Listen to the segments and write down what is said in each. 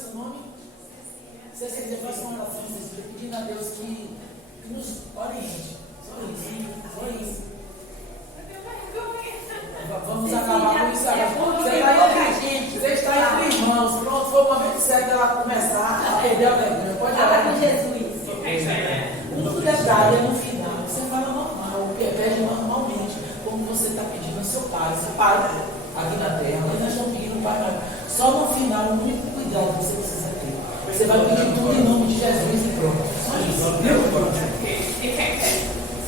seu nome? Você faça uma oração pedindo a Deus que nos oriente. Só isso. Vamos acabar com isso agora. Você está entre irmãos. Pronto, foi o momento certo dela começar a perder a vergonha. Pode falar com Jesus. Um detalhe é no final. Você fala normal, pede normalmente, como você está pedindo ao seu pai. Seu pai aqui na terra, mas nós estamos pedindo o Pai Maior. Só no final, o único cuidado que você precisa ter. Você vai pedir tudo em nome de Jesus e pronto. Só isso.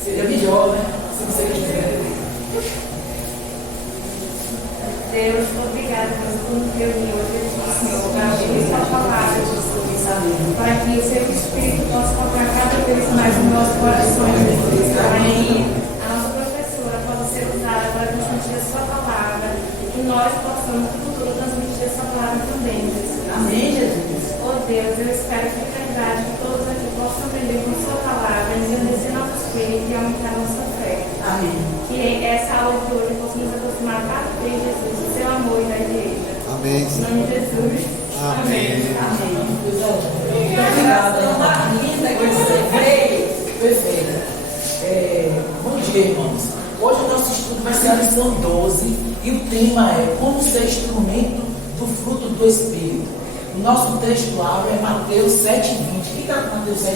Seria melhor, né? Se você quiser. Deus, obrigada por nos reunir hoje aqui, Senhor, para ouvir sua palavra, para que o seu Espírito possa tocar cada vez mais no nosso coração, para que a nossa professora possa ser usada para transmitir a sua palavra e nós possamos, no futuro, transmitir essa palavra também, Jesus. Amém, Jesus. Oh Deus, eu espero que de verdade que todos aqui possam aprender com sua palavra, engrandecer nosso espírito e aumentar nossa fé. Amém. Que essa aula de hoje possa nos aproximar cada vez, Jesus, do seu amor e da igreja. Amém. Em nome de Jesus. Amém. Obrigada, Ana. Perfeito. Bom dia, irmãos. Hoje o nosso estudo vai ser a lição 12 e o tema é como ser instrumento do fruto do Espírito. O nosso texto lá é Mateus 7,20. Quem está com Mateus 7,20?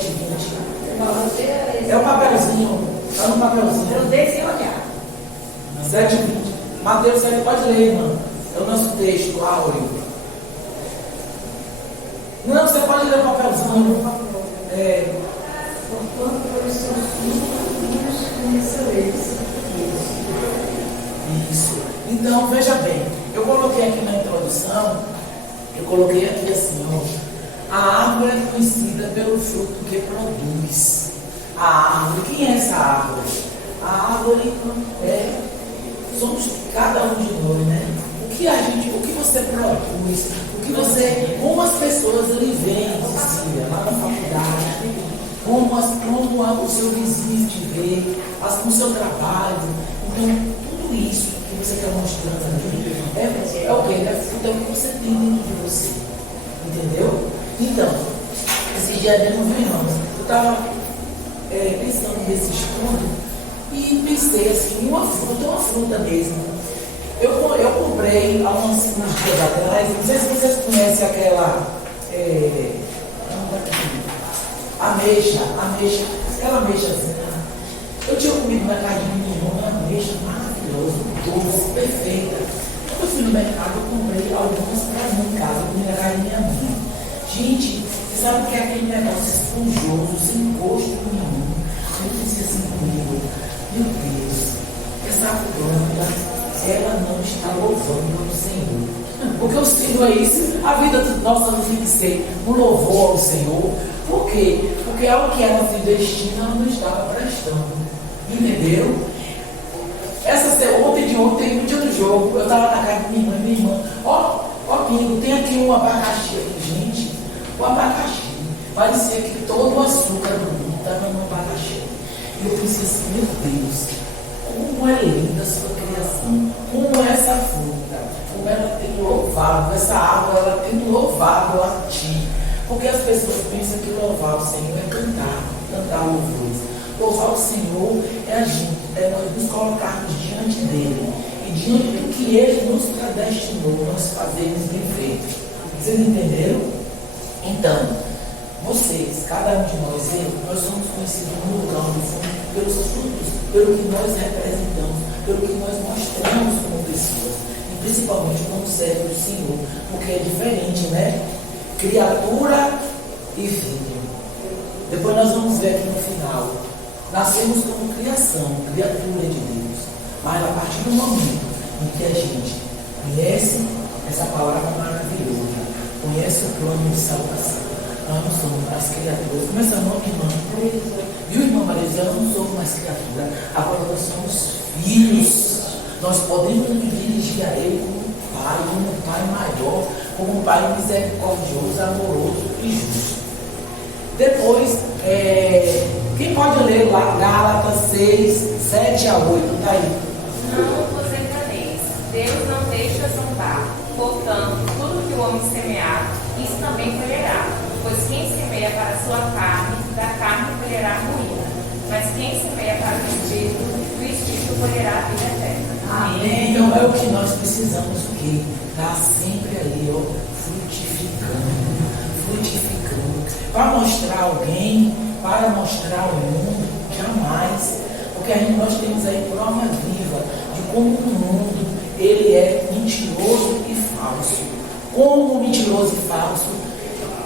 É o papelzinho. Está no papelzinho. Eu dei sem olhar. 7,20. Mateus 7, pode ler, irmão. É o nosso texto, áureo. Não, você pode ler o papelzinho. Portanto, por isso conhecereis. Isso. Então, veja bem. Eu coloquei aqui na introdução, eu coloquei aqui assim, ó. A árvore é conhecida pelo fruto que produz. A árvore, quem é essa árvore? A árvore somos cada um de nós, né? O que você produz, como as pessoas lhe veem, Cecília, lá na faculdade, como o seu vizinho te vê, o seu trabalho. Então, tudo isso que você está mostrando ali é o que? É fruto do que você tem dentro de você. Entendeu? Então, esse dia mesmo, irmãos, eu estava pensando nesse estudo e pensei assim, uma fruta mesmo. Eu comprei há uns dias atrás, não sei se vocês conhecem aquela ameixa, aquela ameixazinha. Eu tinha comido na casa de minha irmã uma ameixa maravilhosa, doce, perfeita. Quando eu fui no mercado, eu comprei algumas para mim em casa, eu comi na casa de minha mãe. Gente, você sabe o que é aquele negócio esponjoso, sem gosto nenhum? Eu pensei assim comigo, meu Deus, essa planta, ela não está louvando o Senhor. Porque o Senhor é isso, a vida nossa não tem que ser um louvor ao Senhor. Por quê? Porque algo que era destino ela não estava prestando. Entendeu? Ontem, no dia do jogo, eu estava na casa de minha irmã, ó, Pingo, tem aqui um abacaxi aqui, gente. O abacaxi, parecia que todo o açúcar do mundo estava no abacaxi. E eu pensei assim, meu Deus, como é linda a sua criação, como é essa fruta, como ela tem louvado, essa árvore, ela tem louvado a ti. Porque as pessoas pensam que louvar o Senhor é cantar louvores. Louvar o Senhor é nós nos colocarmos diante dele e diante do que ele nos predestinou, nós fazemos bem feito. Vocês entenderam? Então, vocês, cada um de nós somos conhecidos no lugar do fundo pelos frutos, pelo que nós representamos, pelo que nós mostramos como pessoas, e principalmente como servos do Senhor, porque é diferente, né? Criatura e filho. Depois nós vamos ver aqui no final. Nascemos como criatura de Deus, mas a partir do momento em que a gente conhece essa palavra maravilhosa, conhece o plano de salvação, nós não somos mais criaturas. Como é seu nome, irmã? Viu, irmã Marisa? Eu não sou mais criatura, agora nós somos filhos. Nós podemos nos dirigir a Ele como um Pai maior, como um Pai misericordioso, amoroso e justo. Depois, quem pode ler lá Gálatas 6, 7 a 8? Está aí. Não vos enganeis, Deus não deixa zombar. Portanto, tudo que o homem semear, isso também colherá. Pois quem semeia para a sua carne, da carne colherá ruína. Mas quem semeia para o Espírito, do Espírito colherá a vida eterna. Amém. Então é o que nós precisamos, o quê? Estar sempre ali, ó, frutificando. Para mostrar alguém, para mostrar ao mundo, jamais. Porque nós temos aí prova viva de como o mundo, ele é mentiroso e falso. Como mentiroso e falso.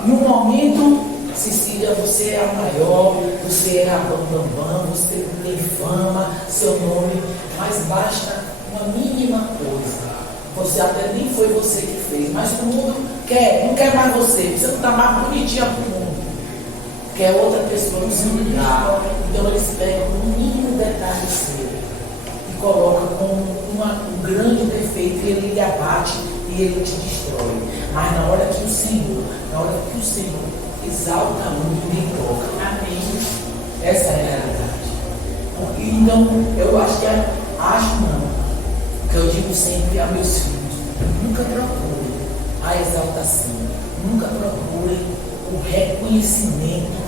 No momento, Cecília, você é a maior, você é a bambambam, você tem fama, seu nome, mas basta uma mínima coisa. Você até nem foi você que fez, mas o mundo não quer mais você não está mais bonitinha para o mundo. Quer outra pessoa no seu lugar. Então eles pegam um mínimo detalhe seu e colocam como um grande defeito e ele lhe abate e ele te destrói. Mas na hora que o Senhor exalta muito, ninguém toca. Amém. Essa é a realidade. Então, eu acho que eu digo sempre a meus filhos, nunca procurem a exaltação, nunca procurem o reconhecimento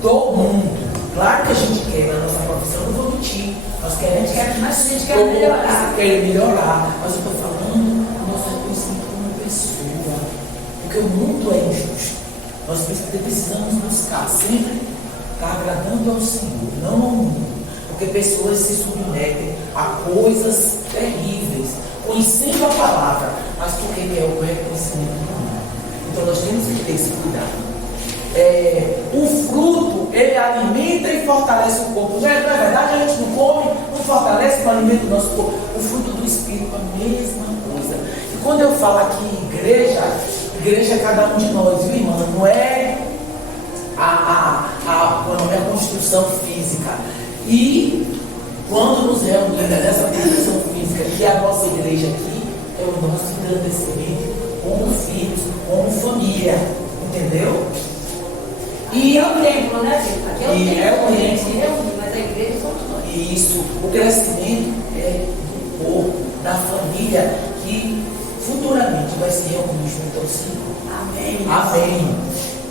do mundo. Claro que a gente quer na nossa profissão, não vou mentir, nós queremos, mas a gente quer melhorar. Quer melhorar, mas eu estou falando do nosso reconhecimento como pessoa, porque o mundo é injusto. Nós precisamos buscar sempre estar agradando ao Senhor, não ao mundo. Porque pessoas se submetem a coisas terríveis, conhecendo a palavra, mas porque quer o reconhecimento do mundo. Então nós temos que ter esse cuidado. O fruto, ele alimenta e fortalece o corpo. Na verdade, a gente não come, não fortalece, não alimenta o nosso corpo. O fruto do Espírito é a mesma coisa. E quando eu falo aqui igreja é cada um de nós, viu, irmã? Não é a construção física. E quando nos reunimos nessa construção física, que é a nossa igreja aqui, é o nosso engrandecimento como filhos, como família. Entendeu? E é o templo, né, gente? Aqui é o templo, mas a igreja somos nós. Isso, o crescimento é do corpo, da família, que futuramente vai se reunir junto ao Senhor. Amém. Amém.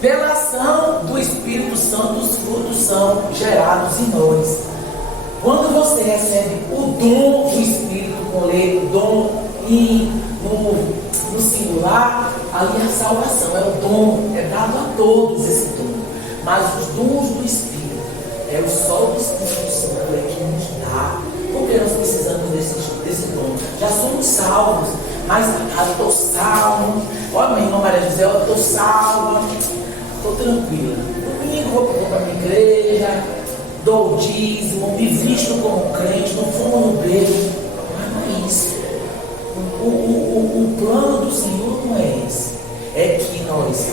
Pela ação do Espírito Santo, os frutos são gerados em nós. Quando você recebe o dom do Espírito, com o dom no singular, ali a salvação é o dom, é dado a todos esse dom. Mas os dons do Espírito, é o só o Espírito Santo é que nos dá. Porque nós precisamos desse dom. Já somos salvos, mas eu estou salvo. Olha, minha irmã Maria José, eu estou salva, estou tranquila. Domingo vou para a minha igreja, dou o dízimo, me visto como crente, não fumo no beijo. Mas não é isso. O plano do Senhor não é esse. É que nós,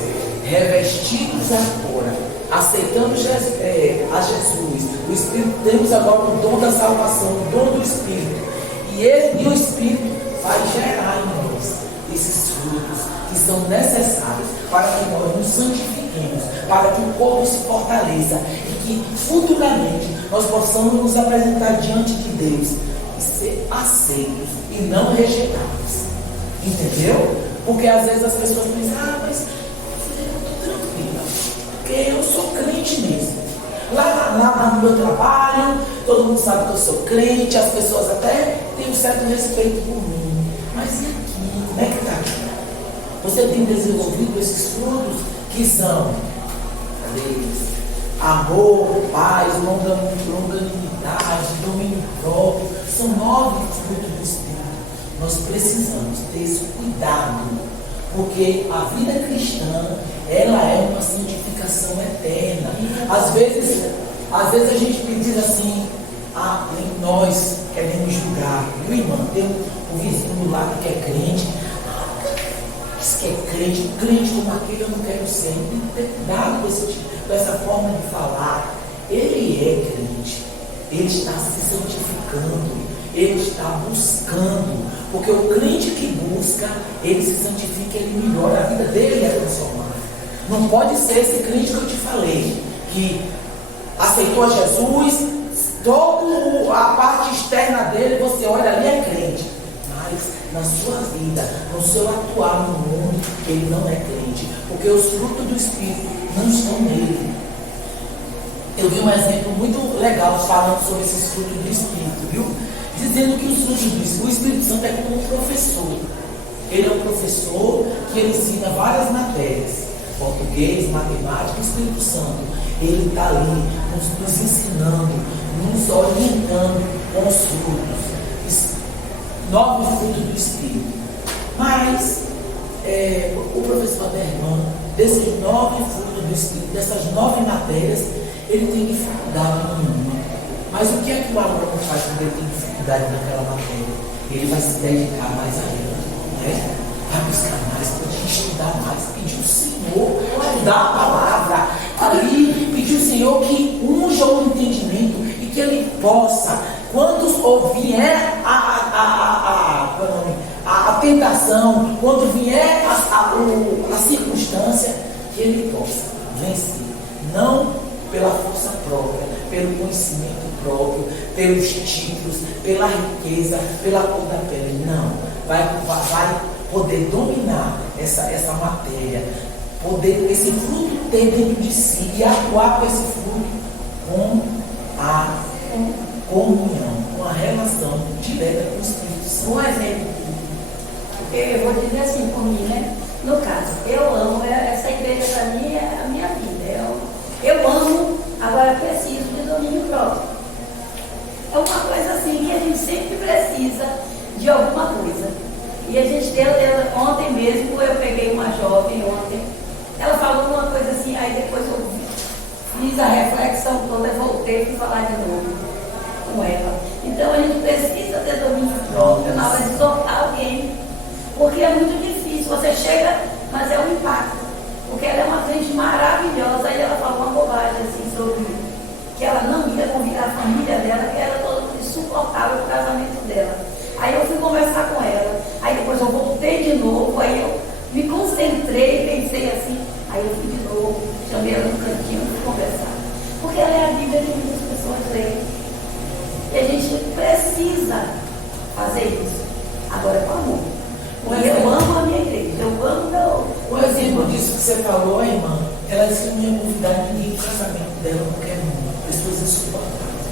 revestidos agora, aceitando a Jesus, o Espírito, temos agora o dom da salvação, o dom do Espírito. E o Espírito vai gerar em nós esses frutos que são necessários para que nós nos santifiquemos, para que o corpo se fortaleça e que futuramente nós possamos nos apresentar diante de Deus e ser aceitos e não rejeitados. Entendeu? Porque às vezes as pessoas pensam, mas eu estou tranquila, porque eu sou crente mesmo. Lá no meu trabalho, todo mundo sabe que eu sou crente, as pessoas até têm um certo respeito por mim. Mas e aqui? Como é que está aqui? Você tem desenvolvido esses frutos que são amor, paz, longanimidade, domínio próprio. São 9 frutos do Espírito. Nós precisamos ter esse cuidado, porque a vida cristã, ela é uma santificação eterna. Às vezes a gente diz assim, nós queremos julgar. Meu irmão, tem um vizinho do lado que é crente, diz que é crente como aquele eu não quero ser. Tem que ter cuidado com essa forma de falar. Ele é crente, ele está se santificando, ele está buscando, porque o crente que busca, ele se santifica, ele melhora, a vida dele é transformada. Não pode ser esse crente que eu te falei, que aceitou a Jesus, toda a parte externa dele, você olha ali, é crente, mas na sua vida, no seu atuar no mundo, ele não é crente. porque os frutos do Espírito não estão nele. Eu vi um exemplo muito legal falando sobre esses frutos do Espírito, viu? Dizendo que os frutos do Espírito, o Espírito Santo é como um professor. Ele é um professor que ele ensina várias matérias, português, matemática, o Espírito Santo. Ele está ali nos ensinando, nos orientando com os frutos, 9 frutos do Espírito. Mas o professor da irmã, desses 9 frutos do Espírito, dessas 9 matérias, ele tem dificuldade nenhuma. Mas o que é que o aluno faz quando ele tem dificuldade naquela matéria? Ele vai se dedicar mais a ela, né? Vai buscar mais, pedir estudar mais, pedir o Senhor dar a palavra ali, pedir o Senhor que unja o entendimento e que ele possa, quando vier a tentação, quando vier a circunstância, que ele possa vencer, não pela força própria, pelo conhecimento próprio, pelos títulos, pela riqueza, pela cor da pele, não, vai poder dominar essa matéria, poder esse fruto ter dentro de si e atuar com esse fruto com a comunhão, com a relação direta com o Espírito Santo. Um exemplo, eu vou dizer assim por mim, né? No caso, eu amo, essa igreja para mim é a minha vida. Eu amo, agora preciso de domínio próprio. É uma coisa assim que a gente sempre precisa de alguma coisa. E a gente ontem mesmo eu peguei uma jovem ontem, ela falou uma coisa assim, aí depois eu fiz a reflexão toda, voltei e fui falar de novo com ela. Então a gente precisa ter domínio próprio na hora de exortar alguém, porque é muito difícil, você chega, mas é um impacto, porque ela é uma gente maravilhosa, e ela falou uma bobagem assim sobre que ela não ia convidar a família dela, que era todo insuportável o casamento dela. Aí eu fui conversar com ela, aí depois eu voltei de novo, aí eu me concentrei, pensei assim, aí eu fui de novo, chamei ela no cantinho e fui conversar. Porque ela é a Bíblia que muitas pessoas leem. E a gente precisa fazer isso. Agora com amor. Eu amo a minha igreja, eu amo meu. O exemplo disso que você falou, irmã, ela disse que não ia convidar ninguém no casamento dela, porque é pessoas insuportáveis.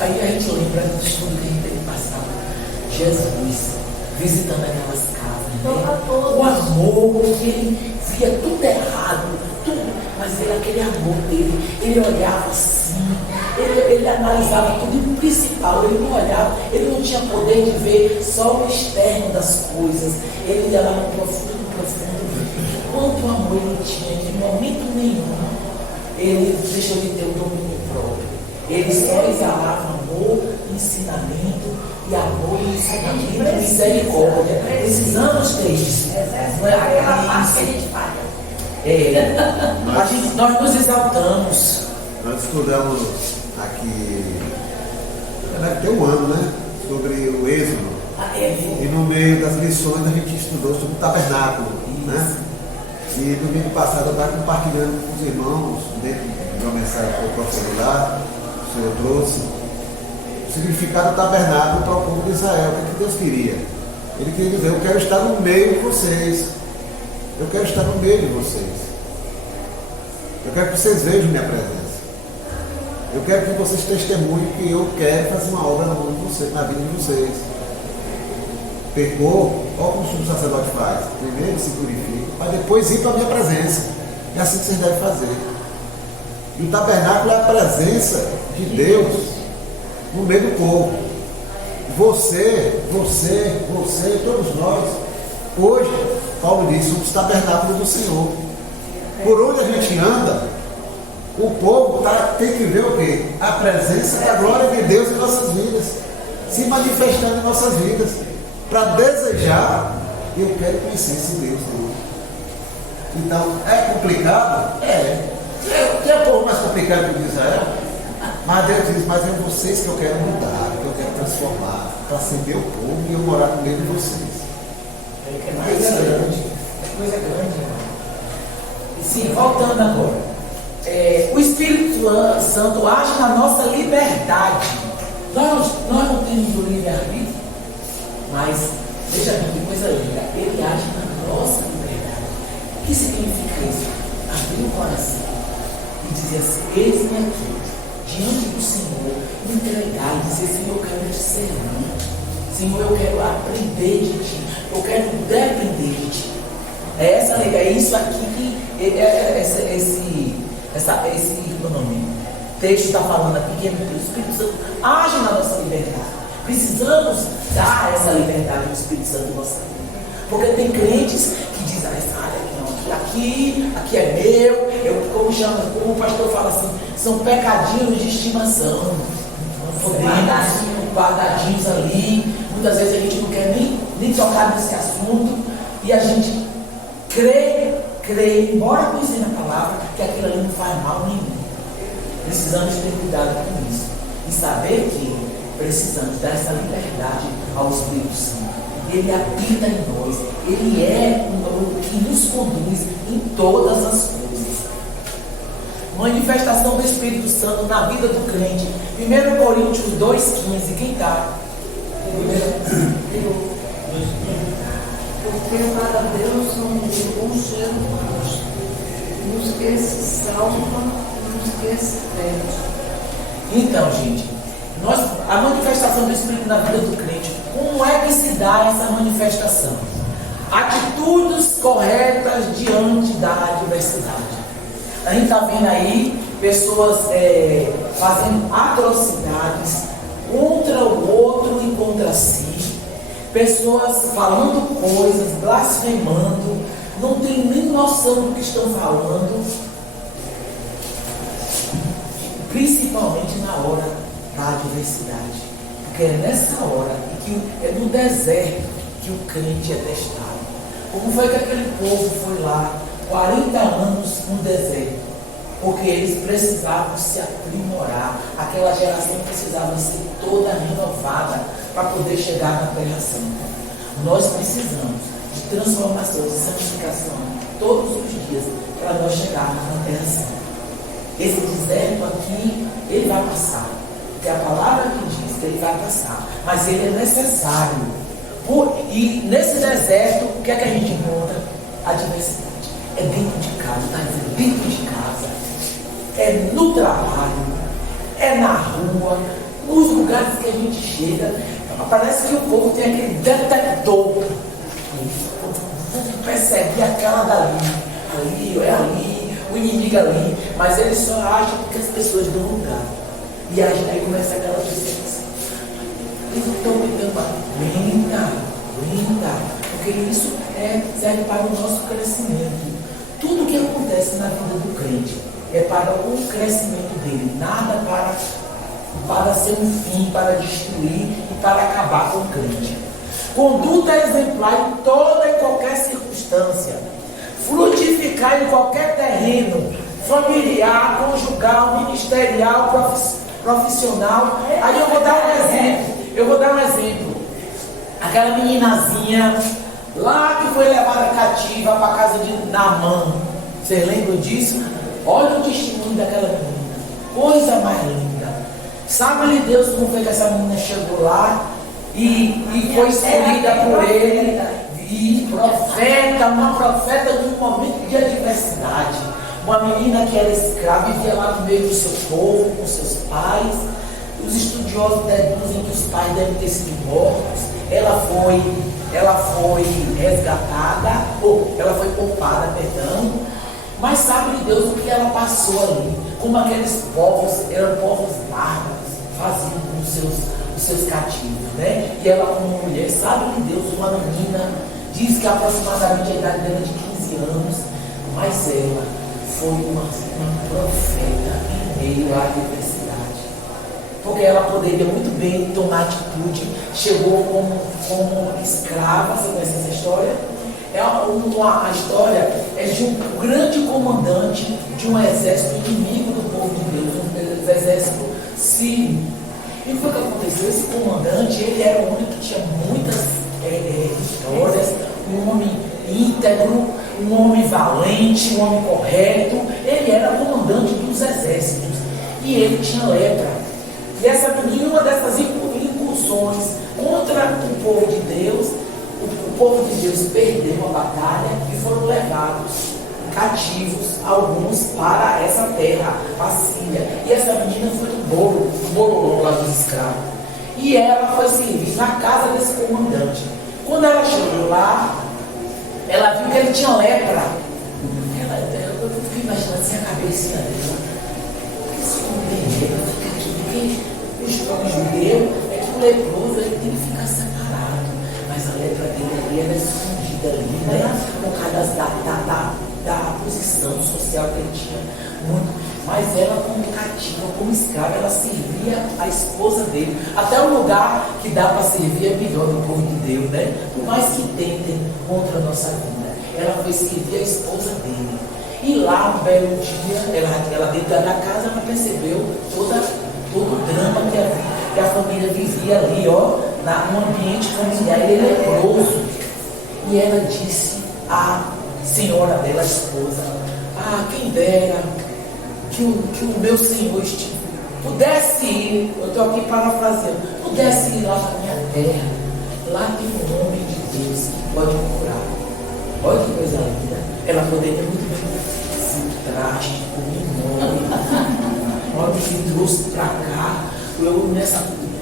Aí a gente lembra do estudo que a gente teve passado. Jesus visitando aquelas casas, né? O amor, que ele via tudo errado, tudo, mas aquele amor dele, ele olhava assim, ele analisava tudo, e o principal, ele não olhava, ele não tinha poder de ver só o externo das coisas, ele ia lá no profundo, quanto amor ele tinha, que em momento nenhum ele deixou de ter o domínio próprio, ele só exalava amor, ensinamento, e amor e ensinamento e misericórdia. Precisamos ter isso. Não é aquela parte que a gente falha. Nós nos exaltamos. Nós estudamos aqui, tem um ano, né? Sobre o Êxodo. E no meio das lições a gente estudou sobre o tabernáculo. Né? E domingo passado eu estava compartilhando com os irmãos, dentro de uma mensagem que eu professor lá, o senhor trouxe. O significado do tabernáculo para o povo de Israel. O que Deus queria? Ele queria dizer, eu quero estar no meio de vocês. Eu quero estar no meio de vocês. Eu quero que vocês vejam minha presença. Eu quero que vocês testemunhem que eu quero fazer uma obra na vida de vocês. Pecou, olha como o sumo sacerdote faz. Primeiro se purifica, para depois ir para a minha presença. É assim que vocês devem fazer. E o tabernáculo é a presença de Deus no meio do povo. Você, todos nós, hoje, Paulo diz, somos tabernáculo do Senhor. Por onde a gente anda, o povo tem que ver o quê? A presença e a glória de Deus em nossas vidas, se manifestando em nossas vidas, para desejar, eu quero conhecer esse Deus. Então, é complicado? É. Tem um povo mais complicado que Israel? Mas Deus diz, mas é vocês que eu quero mudar, que eu quero transformar, para ser meu povo e eu morar no meio de vocês. É coisa grande. É coisa grande, irmão. E sim, voltando agora. O Espírito Santo age na nossa liberdade. Nós não temos o livre-arbítrio, mas, veja bem que coisa linda, ele age na nossa liberdade. que significa isso? Abrir o coração e dizer assim: eis-me aqui, diante do Senhor, entregar e dizer: Senhor, eu quero te servir. Senhor, eu quero aprender de Ti. Eu quero depender de Ti. É isso aqui que esse texto está falando aqui, que o Espírito Santo age na nossa liberdade. Precisamos dar essa liberdade do Espírito Santo em nossa vida. Porque tem crentes que dizem: essa área aqui é meu, como o pastor fala assim, são pecadinhos de estimação. Podemos, guardadinhos ali. Muitas vezes a gente não quer nem tocar nesse assunto. E a gente crê, embora conhecer na palavra, que aquilo ali não faz mal nenhum. Precisamos ter cuidado com isso. E saber que precisamos dar essa liberdade ao Espírito Santo. Ele habita em nós. Ele é o que nos conduz em todas as coisas. Manifestação do Espírito Santo na vida do crente. 1 Coríntios 2,15. Quem está? Porque para Deus somos de bom cheiro nos que se salvam, nos que se perdem. Então, gente, a manifestação do Espírito na vida do crente, como é que se dá essa manifestação? Atitudes corretas diante da adversidade. A gente está vendo aí pessoas fazendo atrocidades contra o outro e contra si, pessoas falando coisas, blasfemando, não tem nem noção do que estão falando, principalmente na hora da adversidade, porque é nessa hora que é no deserto que o crente é testado. Como foi que aquele povo foi lá 40 anos no deserto? Porque eles precisavam se aprimorar, aquela geração precisava ser toda renovada para poder chegar na Terra Santa. Nós precisamos de transformação, de santificação todos os dias para nós chegarmos na Terra Santa. Esse deserto aqui, ele vai passar, porque a palavra que diz que ele vai passar, mas ele é necessário. E nesse deserto, o que é que a gente encontra? A diversidade. É dentro de casa, está dizendo, dentro de casa, é no trabalho, é na rua, nos lugares que a gente chega. Parece que o povo tem aquele detector, percebe a cara ali, o inimigo ali, mas ele só age porque as pessoas dão lugar. E aí começa aquela percepção. Eles não estão me dando aguenta, porque isso serve para o nosso crescimento. Tudo que acontece na vida do crente é para o crescimento dele, nada para ser um fim, para destruir e para acabar com o crente. Conduta exemplar em toda e qualquer circunstância, frutificar em qualquer terreno, familiar, conjugal, ministerial, profissional. Aí eu vou dar um exemplo. Aquela meninazinha lá que foi levada cativa para a casa de Naamã. Vocês lembram disso? Olha o testemunho daquela menina. Coisa mais linda. Sabe-lhe Deus como foi que essa menina chegou lá e foi escolhida por ele. E uma profeta de um momento de adversidade. Uma menina que era escrava, vivia lá no meio do seu povo, com seus pais. Os estudiosos deduzem que os pais devem ter sido mortos. Ela foi resgatada, ela foi poupada, perdão. Mas sabe de Deus o que ela passou ali? Como aqueles povos, eram povos bárbaros, faziam com os seus cativos, né? E ela, como mulher, sabe de Deus, uma menina, diz que aproximadamente a idade dela de 15 anos, mas ela foi uma profeta em meio à adversidade. Porque ela poderia muito bem tomar atitude, chegou como escrava. Você conhece essa história? A história é de um grande comandante de um exército inimigo do povo de Deus, um exército sírio. E o que aconteceu? Esse comandante, ele era um homem que tinha muitas histórias, um homem íntegro, um homem valente, um homem correto. Ele era comandante dos exércitos e ele tinha lepra. E essa menina, uma dessas incursões contra o povo de Deus, o povo de Deus perdeu a batalha e foram levados cativos, alguns para essa terra, a Síria. E essa menina foi do bololô lá dos escravos. E ela foi servir na casa desse comandante. Quando ela chegou lá, ela viu que ele tinha lepra. Eu fiquei imaginando assim a cabecinha dela. Por que esse homem tem lepra? Fica aqui, porque o estômago judeu é que o leproso ele tem que ficar separado. Mas a lepra dele ali era escondida ali, né? Por causa da posição social que ele tinha. Muito. Mas ela, como cativa, como escrava, ela servia a esposa dele. Até o lugar que dá para servir é melhor do povo de Deus, né? Por mais que tentem contra a nossa vida, ela foi servir a esposa dele. E lá, um belo dia, ela dentro da casa, ela percebeu todo o drama que a família vivia ali, ó, no ambiente familiar. Ele é leproso. E ela disse à senhora dela, a esposa: ah, quem dera que o meu Senhor pudesse ir, eu estou aqui parafraseando, pudesse ir lá na minha terra. Lá tem um homem de Deus que pode curar. Olha que coisa linda. Ela poderia muito bem ser drástico, olha que trouxe para cá.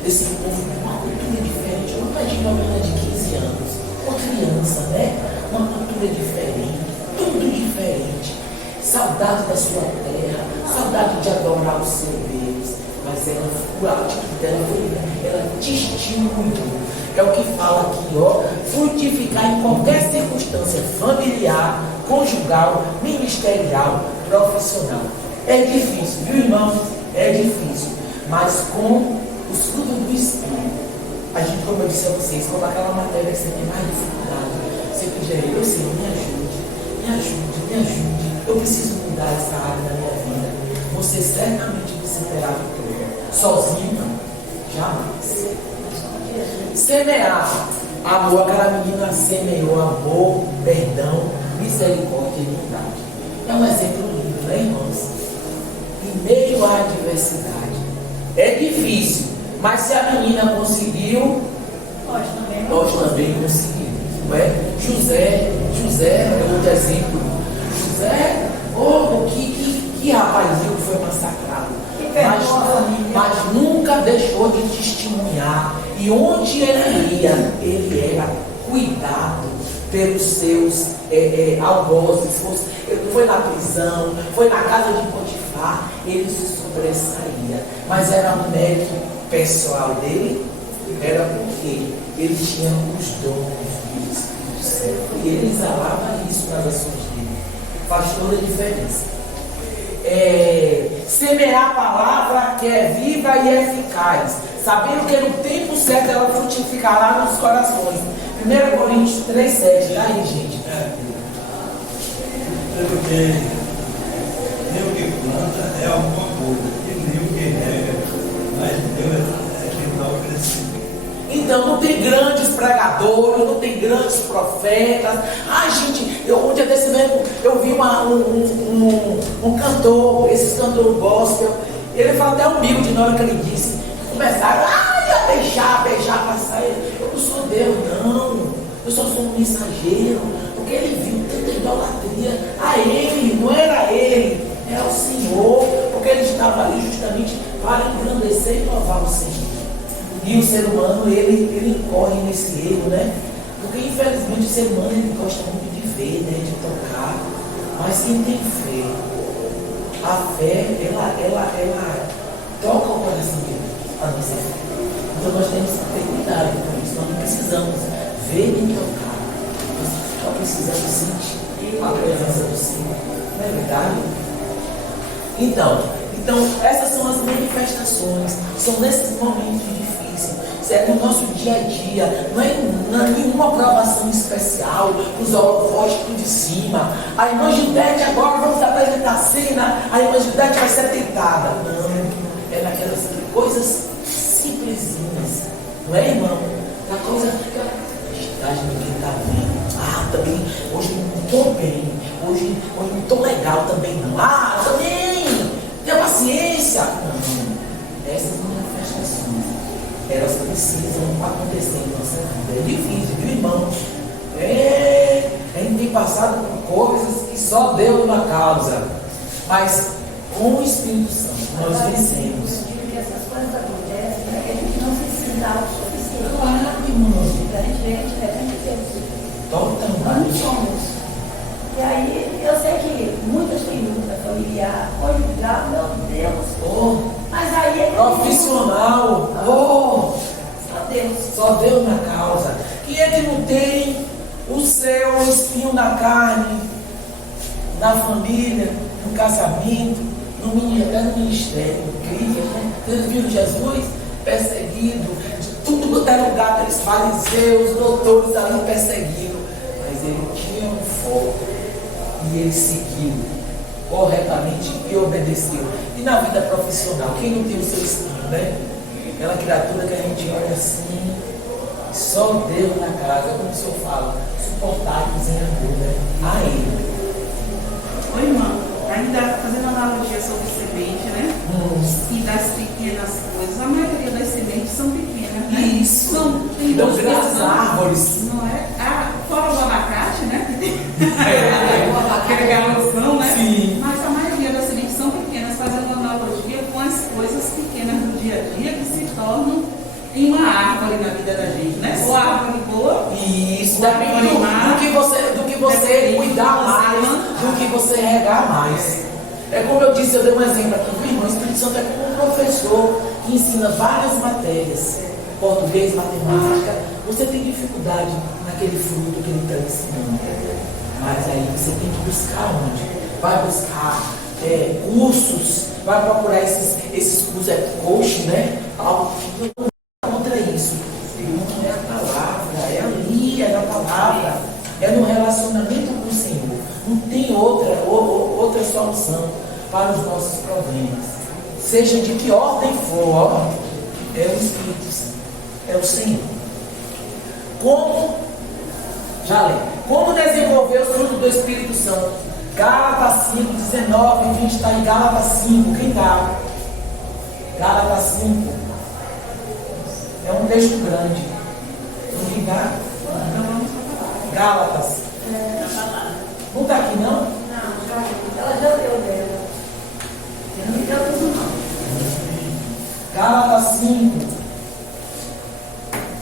Esse povo com uma cultura diferente. Eu não imagino uma menina de 15 anos, uma criança, né? Uma cultura diferente, tudo diferente. Saudade da sua terra, saudade de adorar o seu Deus. Mas a atitude dela foi, ela testemunhou. É o que fala aqui, ó, frutificar em qualquer circunstância familiar, conjugal, ministerial, profissional. É difícil, viu, irmãos? É difícil. Mas com os frutos do Espírito, a gente, como eu disse a vocês, como aquela matéria que você tem mais dificuldade, você pedir a ele: Senhor, me ajude. Eu preciso mudar essa área da minha vida. Você certamente terá vitória. Sozinho, não. Jamais. Semear. Amor. Aquela menina semeou amor, perdão, misericórdia e bondade. É um exemplo lindo, né, irmãos? Em meio à adversidade. É difícil, mas se a menina conseguiu, nós também conseguimos. Não é? José é outro exemplo. José, que rapazinho que foi massacrado. Mas nunca deixou de testemunhar. E onde ele ia, ele era cuidado pelos seus algozes. Ele foi na prisão, foi na casa de Potifar, ele se sobressaía. Mas era um mérito pessoal dele, era porque ele tinha os dons do Espírito Santo. E ele exalava isso nas ações dele. Faz toda a diferença. Semear a palavra que é viva e eficaz, sabendo que no tempo certo ela frutificará nos corações. 1 Coríntios 3,7. Tá aí, gente. Porque nem o que planta é alguma coisa, e nem o que rega, mas Deus é que dá o crescimento. Então, não tem grandes pregadores, não tem grandes profetas. Gente, um dia desse mesmo, eu vi um cantor, esses cantores gospel, ele fala até humilde na hora que ele disse, começaram a beijar, passar. Eu não sou Deus, não. Eu só sou um mensageiro, porque ele viu tanta idolatria a ele, não era ele, é o Senhor, porque ele estava ali justamente para engrandecer e louvar o Senhor. E o ser humano, ele incorre nesse erro, né? Porque infelizmente o ser humano ele gosta muito de ver, né? De tocar. Mas quem tem fé, a fé, ela toca o coração de Deus, a nossa fé. Então nós temos que ter cuidado com isso. Nós não precisamos ver nem tocar. Nós só precisamos sentir a presença do Senhor. Não é verdade? Então, essas são as manifestações. São nesses momentos difíceis. É no nosso dia a dia, não é nenhuma aprovação especial, os holofotes tudo de cima. A irmã Gildete agora vamos apresentar a cena, a irmã Gildete vai ser tentada. Não, é naquelas coisas simplesinhas, não é, irmão? Na coisa que a gente está vendo. Também, hoje não estou bem, hoje não estou legal também não. Também, tenha paciência. Não, essas manifestações, elas precisam acontecer em nossa vida. É difícil, viu, irmão? A gente tem passado por coisas que só Deus uma causa, mas com o Espírito Santo nós vencemos. Eu digo que essas coisas acontecem para que a gente não se sinta autossuficiente. Claro, irmão. A gente vê, a gente depende de Deus. Nós não Totalmente. somos. E aí, eu sei que muitas têm luta familiar, conjugal, meu Deus. Oh, Mas aí é profissional. Oh, só Deus. só Deus na causa. Quem é que não tem o seu espinho na carne, na família, no casamento, no ministério? Incrível, né? Vocês viram Jesus perseguido, de tudo quanto é lugar, aqueles fariseus, doutores ali perseguidos. Mas ele tinha um foco e ele seguiu corretamente e obedeceu. E na vida profissional, quem não tem o seu espinho, né? Aquela criatura que a gente olha assim, só Deus na casa, como o senhor fala, suportar-vos em amor, né? A ele. Oi, irmã, ainda fazendo analogia sobre semente, né? E das pequenas coisas, a maioria das sementes são pequenas, né? Isso. Tem Dão duas grandes coisas, árvores. não é? Fora o abacate, né? Aquele galãozão, né? Sim. Mas a maioria das sementes são pequenas, fazendo analogia com as coisas pequenas do dia a dia que se tornam em uma árvore na vida da gente, né? Ou a árvore boa, Isso, O depende animar, do que você cuidar mais, do que você regar mais. É como eu disse, eu dei um exemplo aqui, o irmão, o Espírito Santo é como um professor que ensina várias matérias, português, matemática. Você tem dificuldade naquele fruto que ele está ensinando, mas aí você tem que buscar onde? Vai buscar cursos, vai procurar esses cursos, coach, né? Algo contra isso. Não é a palavra, é ali, é na palavra, é no relacionamento com o Senhor. Não tem outra solução para os nossos problemas. Seja de que ordem for, é o Espírito Santo, é o Senhor. Como desenvolver os frutos do Espírito Santo? Gálatas 5, 19 e 20 está em Gálatas 5. Quem está? Gálatas 5. É um texto grande. Ninguém está? Gálatas. Não está aqui, não? Ela já deu dela. Não me deu tudo, não. Gálatas 5,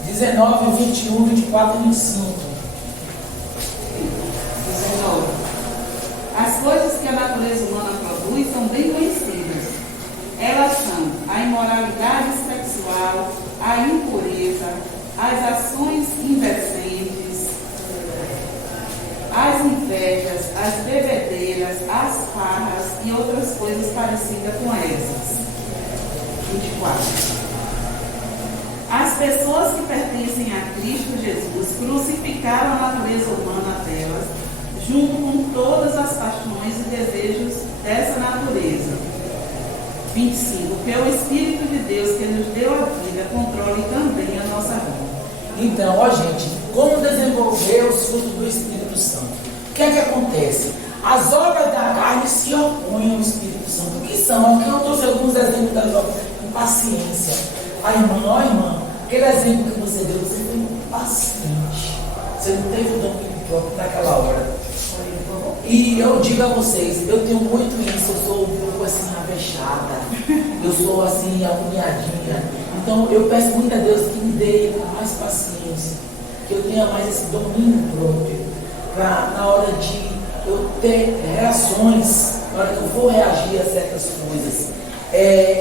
19, 21, 24 e 25. 19. As coisas que a natureza humana produz são bem conhecidas. Elas são a imoralidade sexual, a impureza, as ações indecentes, as invejas, as bebedeiras, as farras e outras coisas parecidas com essas. 24. As pessoas que pertencem a Cristo Jesus crucificaram a natureza humana delas, junto com todas as paixões e desejos dessa natureza. 25. Que é o Espírito de Deus que nos deu a vida, controle também a nossa vida. Então, gente, como desenvolver os frutos do Espírito Santo? O que é que acontece? As obras da carne se opõem ao Espírito Santo. O que são? Aqui eu trouxe alguns exemplos das obras. Paciência. Irmã, aquele exemplo que você deu, você foi paciente. Você não teve o domínio próprio naquela hora. E eu digo a vocês, eu tenho muito isso, eu sou um pouco assim avexada, eu sou assim agoniadinha. Então eu peço muito a Deus que me dê mais paciência, que eu tenha mais esse domínio próprio, para na hora de eu ter reações, na hora que eu for reagir a certas coisas.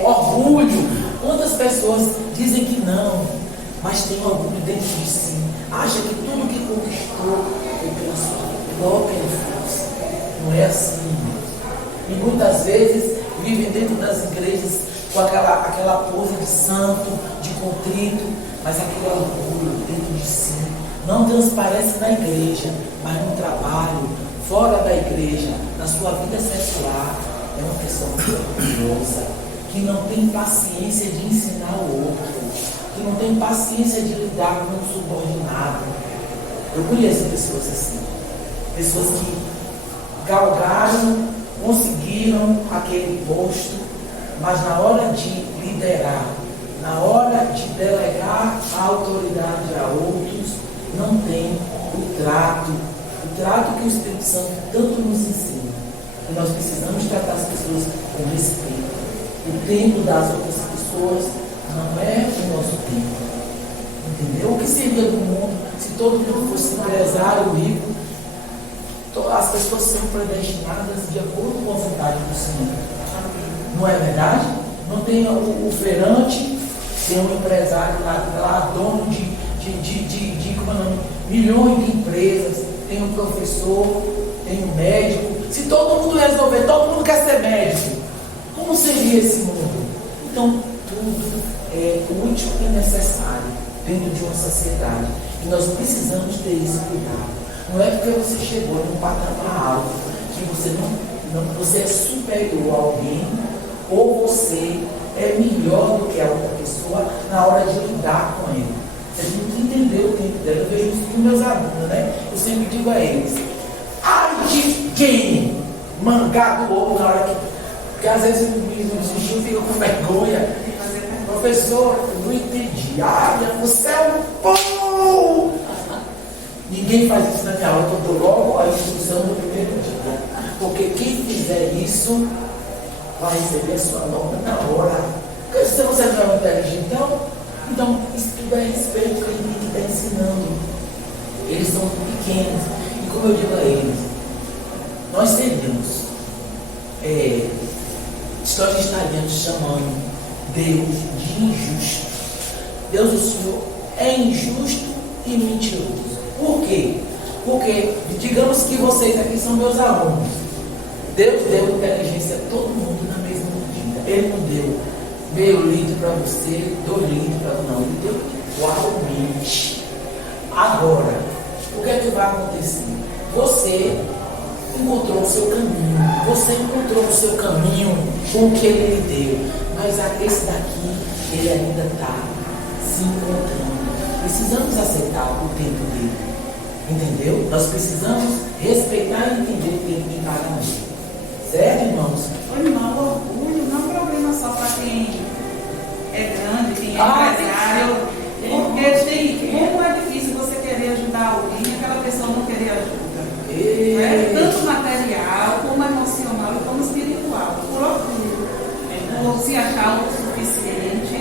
Orgulho, quantas pessoas dizem que não, mas tem orgulho dentro de si, acha que tudo que conquistou foi pela sua própria força. Não é assim. E muitas vezes vivem dentro das igrejas com aquela pose de santo, de contrito, mas aquele orgulho dentro de si não transparece na igreja, mas no trabalho, fora da igreja, na sua vida sexual. É uma pessoa muito orgulhosa, que não tem paciência de ensinar o outro, que não tem paciência de lidar com o subordinado. Eu conheço pessoas assim, pessoas que galgaram, conseguiram aquele posto, mas na hora de liderar, na hora de delegar a autoridade a outros, não tem o trato, o trato que o Espírito Santo tanto nos ensina. E nós precisamos tratar as pessoas com respeito. O tempo das outras pessoas não é o nosso tempo. Entendeu? O que seria do mundo se todo mundo fosse empresário, rico? As pessoas são predestinadas de acordo com a vontade do Senhor. Não é verdade? Não tem o feirante, tem um empresário lá dono de como é o nome? Milhões de empresas, tem um professor, tem um médico. Se todo mundo resolver, todo mundo quer ser médico, como seria esse mundo? Então, tudo é útil e necessário dentro de uma sociedade. E nós precisamos ter esse cuidado. Não é porque você chegou num patamar alto que você é superior a alguém, ou você é melhor do que a outra pessoa na hora de lidar com ele. Você tem que entender o tempo dela. Eu vejo isso com meus alunos, né? Eu sempre digo a eles: ai de quem mangar do outro na hora que. Porque às vezes os bichinhos ficam com vergonha. Professor, eu não entendi. Ai, você é um pão! Ninguém faz isso na minha aula, eu dou logo a instrução no primeiro dia. Porque quem fizer isso vai receber a sua nota na hora. Porque se você não é inteligente, então isso tudo é respeito que ele tem que estar ensinando. Eles são pequenos. E como eu digo a eles, nós teríamos, nós estaríamos chamando Deus de injusto. Deus, o Senhor, é injusto e mentiroso. Por quê? Porque, digamos que vocês aqui são meus alunos. Deus deu inteligência a todo mundo na mesma medida. Ele não deu meio litro para você, 2 litros para não. Ele deu igualmente. Agora, o que é que vai acontecer? Você encontrou o seu caminho. Você encontrou o seu caminho com o que ele lhe deu. Mas esse daqui, ele ainda está se encontrando. Precisamos aceitar o tempo dele. Entendeu? Nós precisamos respeitar e entender o tempo de cada um. Certo, irmãos? O irmão, orgulho não é um problema só para quem é grande, quem é empresário. Porque como é difícil você querer ajudar alguém e aquela pessoa não querer ajuda. Tanto material, como emocional e como espiritual. Por orgulho. Por se achar o suficiente.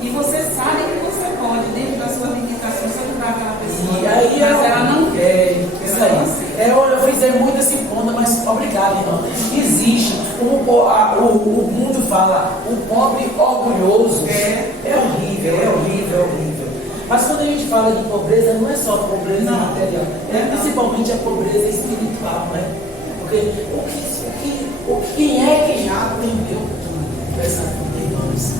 E você sabe que você pode, dentro das suas limitações, ajudar aquela pessoa. E aí, mas ela não quer. Isso aí. Eu fiz muito esse ponto, mas obrigado, irmão. Existe, o mundo fala, o pobre orgulhoso. É horrível. Mas quando a gente fala de pobreza, não é só pobreza material, principalmente a pobreza espiritual, né? Porque quem é que já aprendeu tudo dessa vida, irmãos?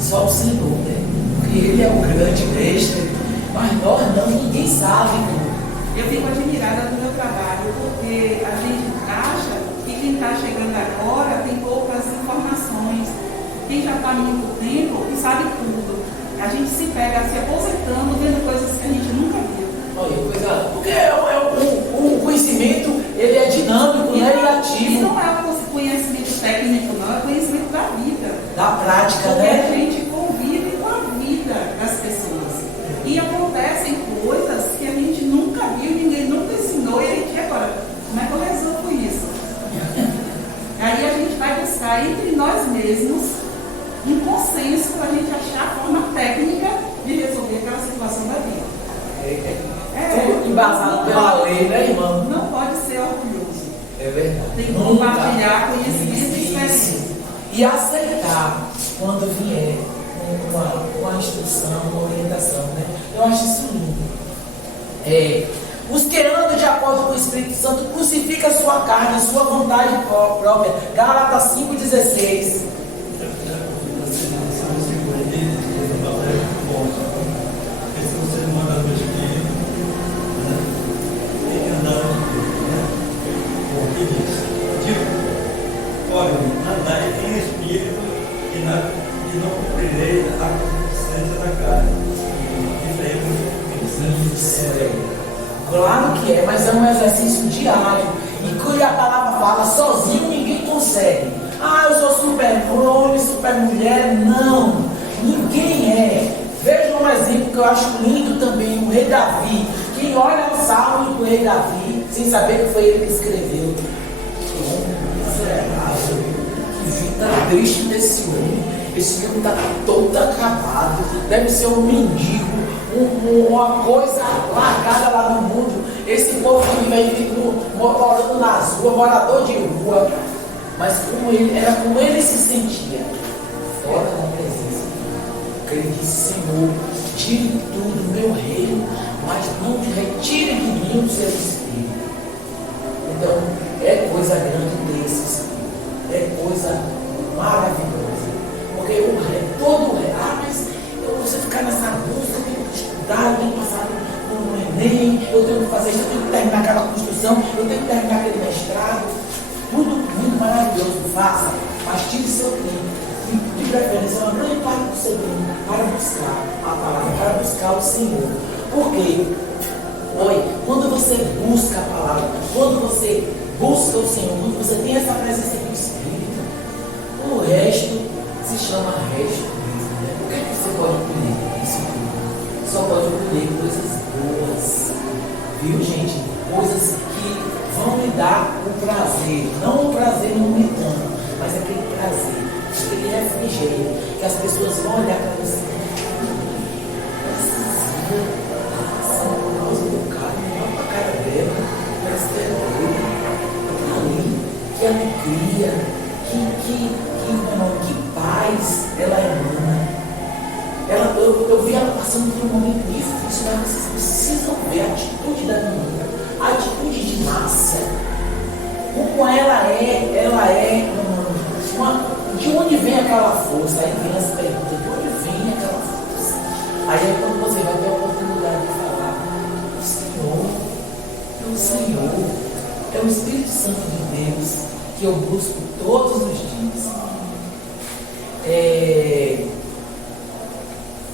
Só o Senhor, né? Porque Ele é o grande mestre, mas nós não, ninguém sabe. Eu fico admirada do meu trabalho, porque a gente acha que quem está chegando agora tem poucas informações. Quem já está há muito tempo e sabe tudo. A gente se pega se aposentando, vendo coisas que a gente nunca viu. Olha, porque o conhecimento, ele é dinâmico, né? E ativo. E não é o conhecimento técnico, não, é o conhecimento da vida. Da prática, porque né? a gente convive com a vida das pessoas. E acontecem coisas que a gente nunca viu, ninguém nunca ensinou, e a gente agora, como é que eu resolvo isso? Aí a gente vai buscar entre nós mesmos um consenso para a gente achar a forma técnica de resolver aquela situação da vida. Tudo embasado pela lei, né, irmão? Não pode ser orgulhoso. É verdade. Tem que compartilhar conhecimento e experiência. E aceitar quando vier uma instrução, uma orientação, né? Eu acho isso lindo. Os que andam de acordo com o Espírito Santo crucifica a sua carne, a sua vontade própria. Gálatas 5,16. Olha, andai em espírito e não cumprirei a consciência da carne. Isso aí. Claro que é, mas é um exercício diário. E quando a palavra fala, sozinho ninguém consegue. Eu sou super homem, super mulher. Não, ninguém é. Veja um exemplo que eu acho lindo também, o rei Davi, que Quem olha o salmo do rei Davi, sem saber que foi ele que escreveu. Que homem miserável, que vida triste desse homem. Esse homem está todo acabado. Deve ser um mendigo, uma coisa largada lá no mundo. Esse povo que vem morando nas ruas, morador de rua. Mas era como ele se sentia, fora da presença. Porque ele disse: Senhor, tire tudo do meu reino, mas não retire de mim o seu espírito. Então, é coisa grande ter esse espírito. É coisa maravilhosa. Porque mas você ficar nessa busca, eu tenho que estudar, eu tenho que passar no Enem, eu tenho que fazer isso, eu tenho que terminar aquela construção, eu tenho que terminar aquele mestrado. Tudo muito maravilhoso, faça, mas tire seu tempo. De preferência, uma grande parte do seu tempo para buscar a palavra, para buscar o Senhor. Porque, quando você busca a palavra, quando você busca o Senhor, quando você tem essa presença do Espírito, o resto se chama resto mesmo, né? O que é que você pode colher isso tudo? Só pode colher coisas boas, viu, gente? Coisas que vão me dar o prazer, não o prazer momentâneo, mas aquele prazer, aquele refrigério, que as pessoas vão olhar para você. A cara dela, parece que é ali, que alegria, que paz ela emana. Eu vi ela passando por um momento difícil, mas vocês precisam ver a atitude da menina, a atitude de Márcia. Como ela é de onde vem aquela força? Aí vem as perguntas, de onde vem aquela força? Aí é quando você vai ter a oportunidade de falar: o Senhor, é o Espírito Santo de Deus que eu busco todos os dias.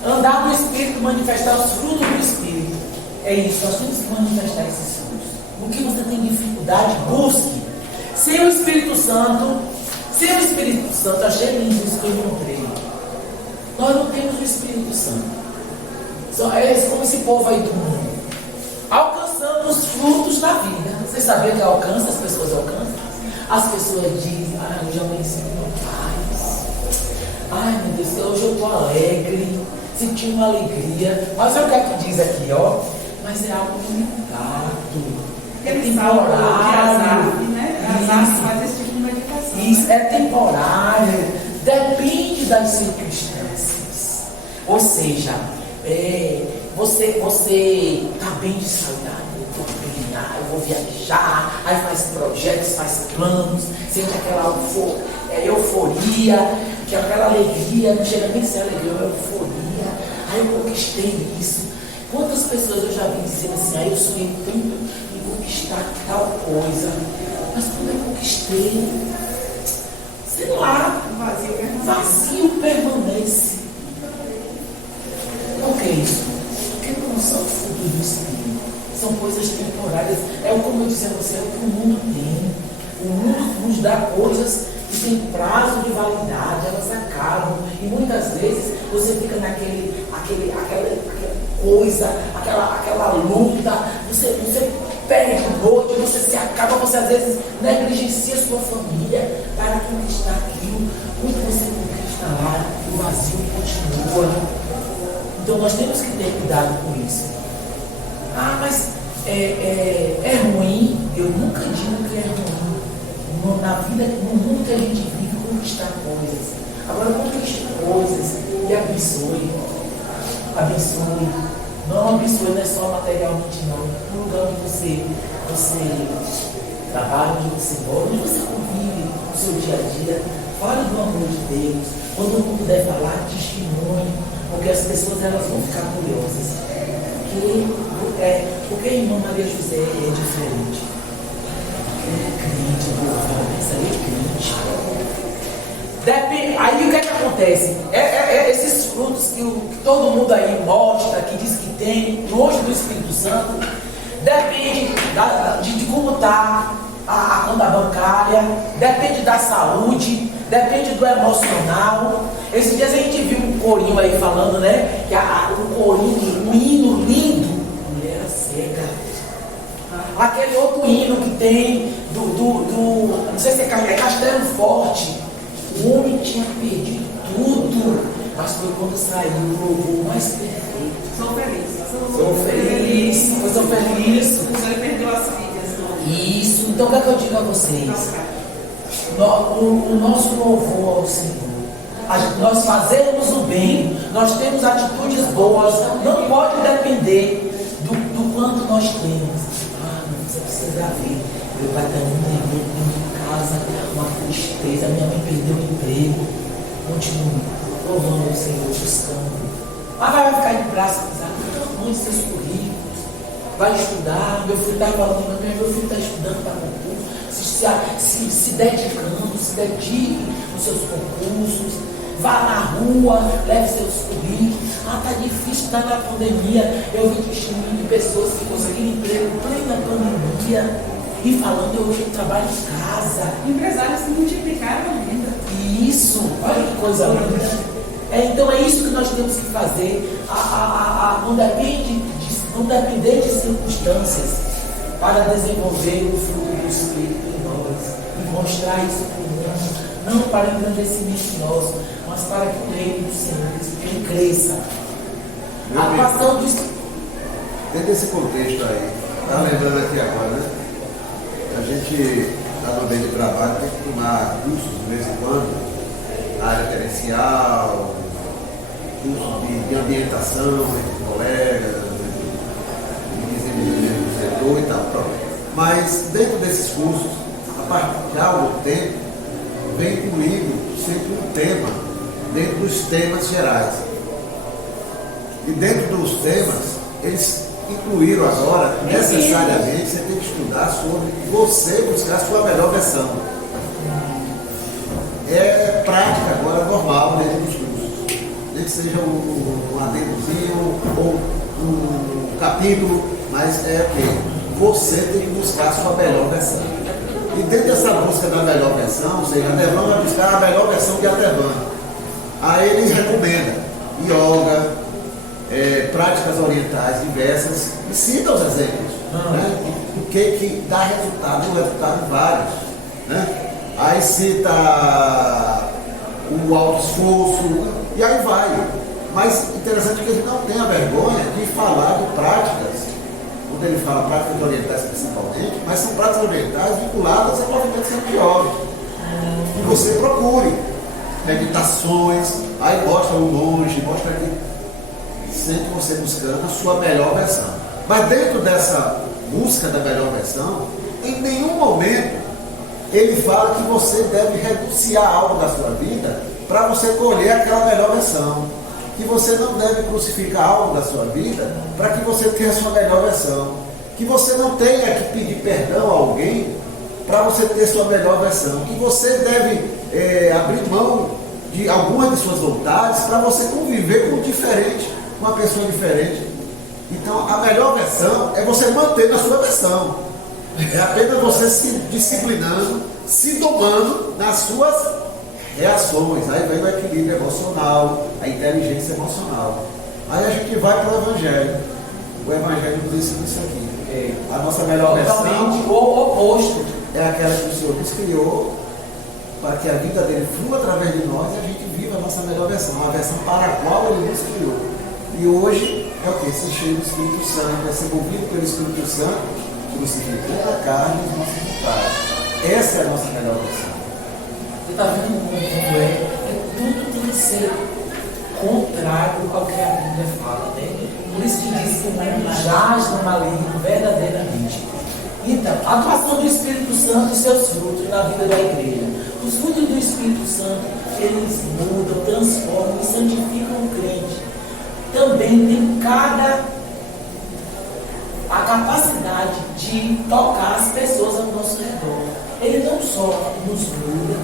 Andar no Espírito, manifestar os frutos do Espírito. É isso, nós temos que manifestar esses frutos. O que você tem dificuldade, busque. Sem o Espírito Santo, achei lindo isso que eu encontrei. Nós não temos o Espírito Santo. É como esse povo aí do mundo. Alcançando os frutos da vida. Vocês sabiam que alcança, as pessoas alcançam? As pessoas dizem: eu já amanheci com paz. Meu Deus, hoje eu estou alegre. Senti uma alegria. Mas sabe o que é que diz aqui, ó? Mas é algo limitado. É temporário. Asaf faz esse tipo de meditação. Isso, é temporário. Depende das circunstâncias. Ou seja, você está bem de saúde. Eu vou viajar, aí faz projetos, faz planos, sente aquela euforia, que aquela alegria, não chega nem a ser alegria, é euforia. Aí eu conquistei isso. Quantas pessoas eu já vi dizendo assim: eu sonhei tanto em conquistar tal coisa, mas quando eu conquistei, sei lá, vazio permanece. O que é isso? Porque não são frutos do Espírito. São coisas temporárias. Como eu disse a você, é o que o mundo tem. O mundo nos dá coisas que têm prazo de validade, elas acabam. E muitas vezes você fica aquela coisa, aquela luta, você perde a noite, você se acaba, você às vezes negligencia a sua família para conquistar aquilo. Quando você conquista lá, o vazio continua. Então nós temos que ter cuidado com isso. Mas é ruim. Eu nunca digo que é ruim. Na vida, no mundo que a gente vive, conquistar coisas. Agora conquiste coisas e abençoe. Abençoe. Não abençoe, não é só materialmente, não. No lugar onde você trabalha, onde você mora, onde você convive no seu dia a dia, fale do amor de Deus. Quando não puder falar, testemunhe. Porque as pessoas elas vão ficar curiosas. Porque a irmã Maria José é diferente. Ela é crente, ela é crente. Aí o que é que acontece? Esses frutos que todo mundo aí mostra, que diz que tem, longe do Espírito Santo, depende de como está a conta bancária, depende da saúde, depende do emocional. Esses dias a gente viu um corinho aí falando, né? Que um corinho, um hino lindo. Mulher cega. Aquele outro hino que tem não sei se é Castelo Forte. O homem tinha perdido tudo, mas foi quando saiu o louvor mais perfeito. Sou feliz. Sou feliz. Você perdeu as filhas. Isso, então o que é que eu digo a vocês? O nosso louvor ao Senhor, nós fazemos o bem, nós temos atitudes boas, não pode depender do quanto nós temos. Você precisa ver, meu pai está indo em casa, uma tristeza, minha mãe perdeu o emprego. Continue louvando o Senhor, buscando. Mas vai ficar de braço cruzado, mande seus currículos, vai estudar. Meu filho está falando, meu filho está estudando para concurso, se dedicando, se dedique nos seus concursos. Vá na rua, leve seus currículos. Está difícil, está na pandemia. Eu vi testemunho de pessoas que conseguiram emprego em plena pandemia e falando, eu hoje trabalho em casa. Empresários se multiplicaram ainda. Isso, olha que coisa linda. Então é isso que nós temos que fazer. Não depender de circunstâncias para desenvolver o fruto do Espírito em nós e mostrar isso para o mundo. Não para engrandecimento nosso, mas para que o reino do Senhor cresça. A atuação do Espírito. Dentro desse contexto aí, está lembrando aqui agora, né? A gente, no meio de trabalho, tem que tomar cursos de vez em quando, área gerencial, curso de ambientação entre colegas, de desenvolvimento do setor e tal. Pronto. Mas dentro desses cursos, a partir de algum tempo, vem incluído sempre um tema, dentro dos temas gerais. E dentro dos temas, eles incluíram agora, necessariamente, você tem que estudar sobre você buscar a sua melhor versão. É prática agora normal dentro dos cursos. Nem que seja um adendozinho ou um capítulo, mas é o quê? Você tem que buscar a sua melhor versão. E dentro dessa busca da melhor versão, ou seja, a Devan vai buscar a melhor versão de Devan. Aí ele recomenda yoga, práticas orientais diversas, e cita os exemplos. Né? O que dá resultado vários. Né? Aí cita o alto esforço, e aí vai. Mas interessante que ele não tem a vergonha de falar de práticas, quando ele fala práticas orientais principalmente, mas são práticas orientais vinculadas ao movimento religioso. E você procure meditações, aí mostra o monge, mostra que sempre você buscando a sua melhor versão. Mas dentro dessa busca da melhor versão, em nenhum momento ele fala que você deve renunciar algo da sua vida para você colher aquela melhor versão. Que você não deve crucificar algo da sua vida para que você tenha a sua melhor versão. Que você não tenha que pedir perdão a alguém para você ter sua melhor versão. Que você deve abrir mão de algumas de suas vontades para você conviver com o diferente, com uma pessoa diferente. Então, a melhor versão é você manter na sua versão. É apenas você se disciplinando, se domando nas suas reações. Aí vem o equilíbrio emocional, a inteligência emocional. Aí a gente vai para o Evangelho. O Evangelho nos ensina isso aqui. A nossa melhor versão o oposto é aquela que o Senhor nos criou para que a vida dele flua através de nós e a gente viva a nossa melhor versão, a versão para a qual ele nos criou. E hoje é o que? Ser cheio do Espírito Santo, é ser movido pelo Espírito Santo, crucificando a carne e os nossos vontades. Essa é a nossa melhor versão. Você está vendo como tudo tem que ser contrário ao que a Bíblia fala, né? Por isso que diz que o mundo jaz no maligno verdadeiramente. Então, a atuação do Espírito Santo e seus frutos na vida da igreja. Os frutos do Espírito Santo, eles mudam, transformam e santificam o crente. Também tem a capacidade de tocar as pessoas ao nosso redor. Ele não só nos muda,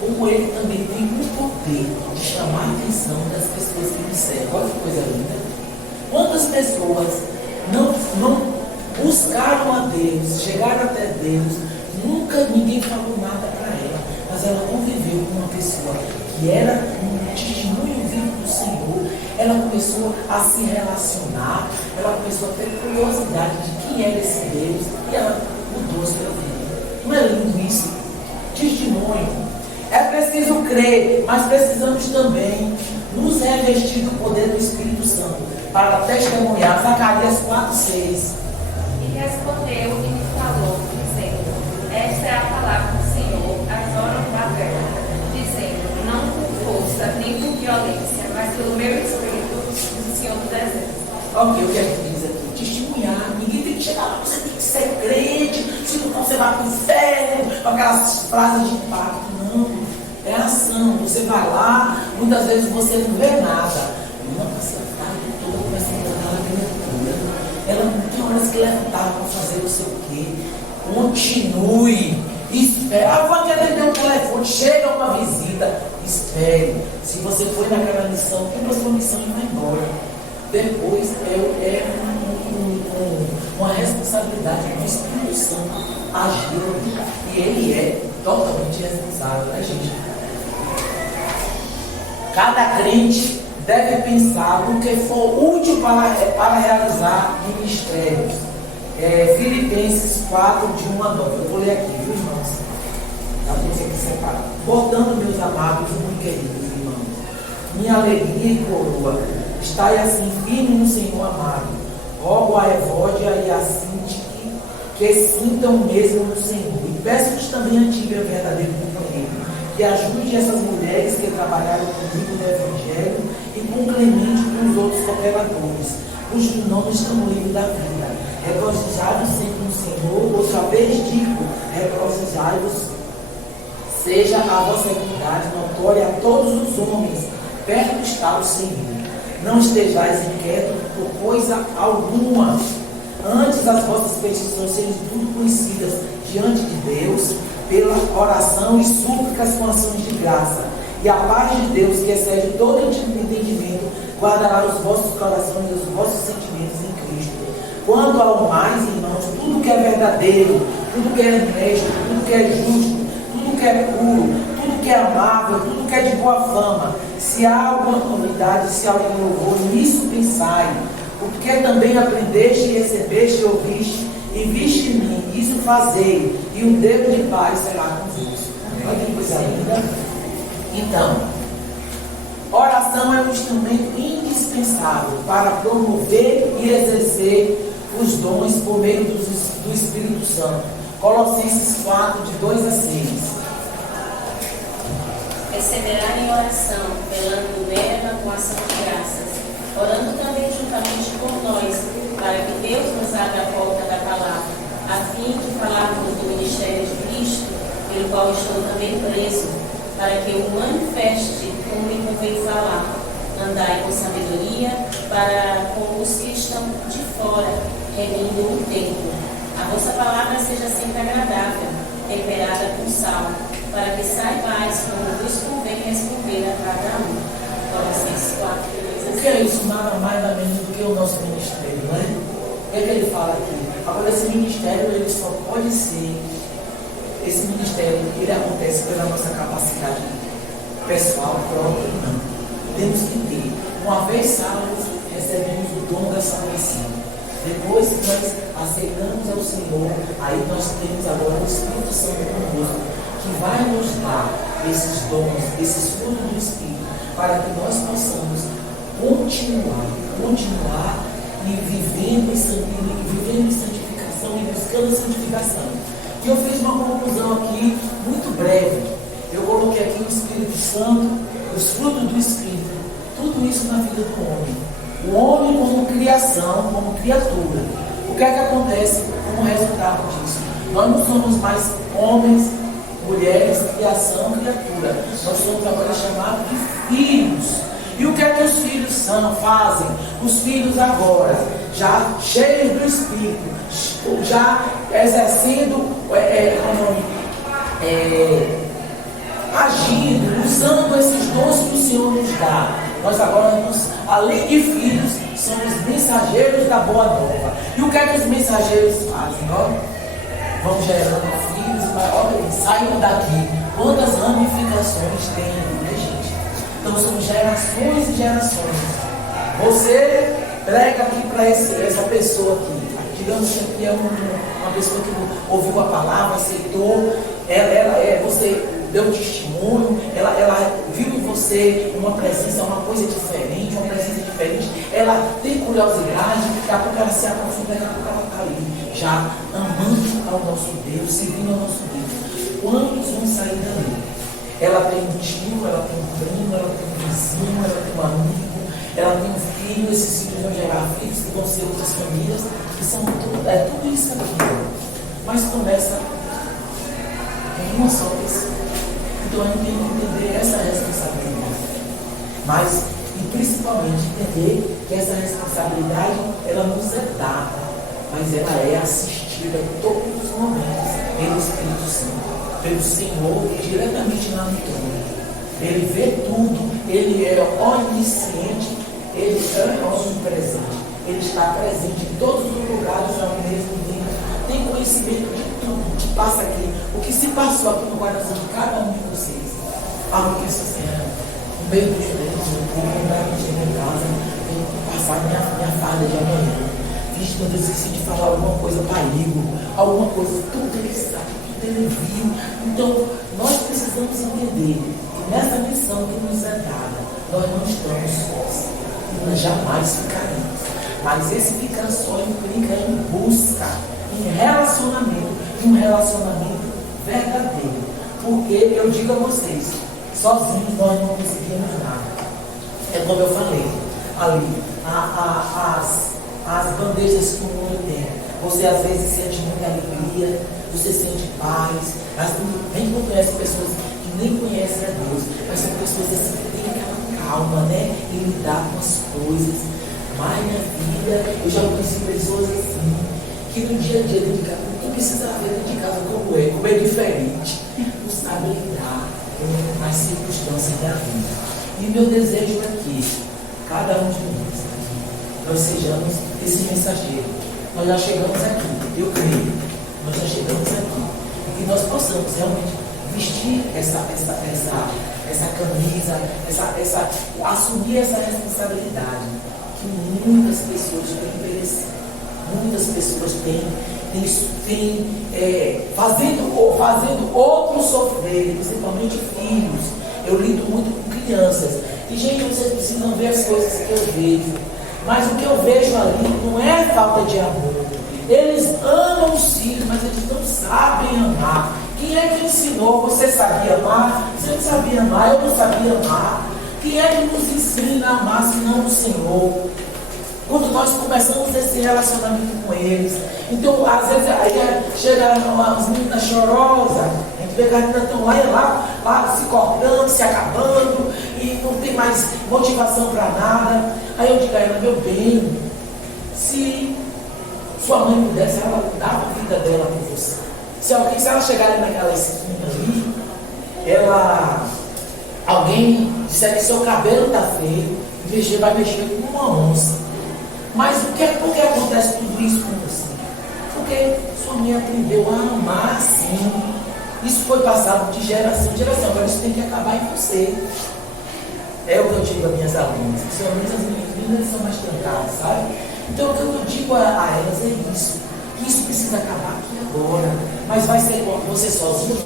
como ele também tem o poder de chamar a atenção das pessoas que nos cercam. Olha que coisa linda. Quantas pessoas não buscaram a Deus, chegaram até Deus, nunca ninguém falou nada para ela, mas ela conviveu com uma pessoa que era um testemunho vivo do Senhor, ela começou a se relacionar, ela começou a ter curiosidade de quem era esse Deus, e ela mudou a sua vida. Não é lindo isso? Testemunho. É preciso crer, mas precisamos também nos revestir do poder do Espírito Santo para testemunhar. Zacarias 4:6. E respondeu e me falou, dizendo: esta é a palavra do Senhor, as horas da terra, dizendo: não por força nem por violência, mas pelo meu Espírito, diz o Senhor do deserto. Ok, o que é que diz aqui? Testemunhar. Ninguém tem que chegar lá, você tem que ser crente, senão você vai para o inferno, com aquelas frases de impacto. Não, é ação. Você vai lá, muitas vezes você não vê nada. Não, essa tarde toda começando a dar a criatura. Ela não tem horas que levantava para fazer não sei o quê. Continue. Espere. Ah, vou atender o telefone. Chega uma visita. Espere. Se você foi naquela missão, cumpra a sua missão e vai embora. Depois uma responsabilidade do Espírito Santo agir. E ele é totalmente responsável, né, gente? Cada crente deve pensar no que for útil para realizar ministérios. Filipenses 4, de 1 a 9. Eu vou ler aqui, viu, irmãos? Dá para você aqui separar. Portanto, meus amados e muito queridos irmãos, minha alegria e coroa, estai assim firme no Senhor amado. Rogo a Evódia e a Sintique que sintam o mesmo no Senhor. E peço-vos também a ti, meu verdadeiro companheiro, que ajude essas mulheres que trabalharam comigo no Evangelho e com Clemente e com os outros cooperadores, cujos nomes estão no livro da vida. Regozijai-vos sempre no Senhor, outra vez digo, regozijai-vos. Seja a vossa equidade notória a todos os homens, perto está o Senhor. Não estejais inquietos por coisa alguma. Antes as vossas petições sejam tudo conhecidas diante de Deus, pela oração e súplicas com ações de graça. E a paz de Deus, que excede todo entendimento, guardará os vossos corações e os vossos sentimentos em Cristo. Quanto ao mais, irmãos, tudo que é verdadeiro, tudo que é honesto, tudo que é justo, tudo que é puro, tudo que é amável, tudo que é de boa fama, se há alguma novidade, se há algum louvor, nisso pensai. Porque também aprendeste e recebeste e ouviste e viste em mim, isso fazei, e o Deus de paz será convosco. Olha que coisa linda. Então, oração é um instrumento indispensável para promover e exercer os dons por meio do Espírito Santo. Colossenses 4, de 2 a 6. Perseverar em oração, velando nela com ação de graças, orando também juntamente por nós, para que Deus nos abra a porta da palavra, a fim de falarmos do ministério de Cristo, pelo qual estou também preso, para que o manifeste como me convém falar. Andai com sabedoria para com os que estão de fora, remindo o tempo. A vossa palavra seja sempre agradável, temperada com sal, para que saibais como vos convém responder a cada um. Colossenses 4, O que é isso? Nada mais nada menos do que o nosso ministério, não é? O que é que ele fala aqui? Agora, esse ministério, ele só pode ser, esse ministério, ele acontece pela nossa capacidade pessoal própria, não. Temos que ter. Uma vez salvos, recebemos o dom da salvação. Depois que nós aceitamos ao Senhor, aí nós temos agora o Espírito Santo conosco, que vai nos dar esses dons, esses frutos do Espírito, para que nós possamos continuar e vivendo em santificação e buscando santificação. E eu fiz uma conclusão aqui muito breve. Eu coloquei aqui o Espírito Santo, os frutos do Espírito, tudo isso na vida do homem. O homem como criação, como criatura. O que é que acontece como resultado disso? Nós não somos mais homens, mulheres, criação, criatura. Nós somos agora chamados de filhos. E o que é que os filhos fazem? Os filhos agora, já cheios do Espírito, já exercendo, agindo, usando esses dons que o Senhor nos dá. Nós agora, além de filhos, somos mensageiros da boa nova. E o que é que os mensageiros fazem? Vão gerando filhos, olha, saiam daqui. Quantas ramificações tem, né, gente? Então são gerações e gerações. Você prega aqui para essa pessoa aqui. Digamos que aqui é uma pessoa que ouviu a palavra, aceitou, você deu testemunho, ela viu em você uma presença, uma coisa diferente, ela tem curiosidade, daqui a pouco ela se aprofunda, daqui a pouco ela está ali, já amando ao nosso Deus, servindo ao nosso Deus. Quantos vão sair dali? Ela tem um tio, ela tem um primo, ela tem um vizinho, ela tem um amigo, ela tem um filho, esses filhos vão gerar filhos que vão ser outras famílias, que são tudo isso aqui. Mas começa com uma só pessoa. Então a gente tem que entender essa responsabilidade. Mas, e principalmente, entender que essa responsabilidade, ela nos é dada, mas ela é assistida em todos os momentos pelo Espírito Santo, pelo Senhor, diretamente lá no trono. Ele vê tudo, ele é onisciente, ele é onipresente. Ele está presente em todos os lugares ao mesmo tempo, tem conhecimento de tudo que passa aqui, o que se passou aqui no coração de cada um de vocês. Algo que isso assim, no meio do judaísmo, eu vou lembrar que cheguei em casa, eu vou passar minha farda de amanhã. Vixe, meu Deus, esqueci de falar alguma coisa para Igor, alguma coisa, tudo ele sabe, tudo ele viu. Então, nós precisamos entender que nessa missão que nos é dada, nós não estamos sós, e nós jamais ficaremos. Mas esse ficar só implica em busca, em relacionamento, e um relacionamento verdadeiro. Porque eu digo a vocês, sozinhos nós não conseguimos nada. É como eu falei, ali, as bandejas que o mundo tem. Você às vezes sente muita alegria, você sente paz. A gente não conhece pessoas que nem conhecem a Deus, mas são pessoas assim que têm aquela calma, né? Em lidar com as coisas. Mas minha vida, eu já conheci pessoas assim, que no dia a dia dentro de casa, não precisa ver dentro de casa como é diferente. Não sabe lidar com as circunstâncias da vida. E meu desejo é que cada um de nós aqui, nós sejamos esse mensageiro. Nós já chegamos aqui, eu creio, nós já chegamos aqui. E que nós possamos realmente vestir essa camisa, assumir essa responsabilidade que muitas pessoas têm perecido. Muitas pessoas têm fazendo outros sofrerem, principalmente filhos. Eu lido muito com crianças. E, gente, vocês precisam ver as coisas que eu vejo. Mas o que eu vejo ali não é falta de amor. Eles amam os filhos, mas eles não sabem amar. Quem é que ensinou? Você sabia amar? Você não sabia amar, eu não sabia amar. Quem é que nos ensina a amar, senão o Senhor? Quando nós começamos esse relacionamento com eles. Então, às vezes, aí chega as meninas chorosas, a gente vê que as meninas estão lá se cortando, se acabando, e não tem mais motivação para nada. Aí eu digo a ela, meu bem, se sua mãe pudesse, ela dava a vida dela por você. Se ela chegar ali naquela esquina ali, alguém disser que seu cabelo está feio, vai mexer com uma onça. Mas por que acontece tudo isso com você? Porque sua mãe aprendeu a amar assim. Isso foi passado de geração em geração. Agora isso tem que acabar em você. É o que eu digo às minhas alunas. Principalmente as meninas são mais trancadas, sabe? Então o que eu digo a elas é isso. Que isso precisa acabar aqui agora. Mas vai ser você sozinho.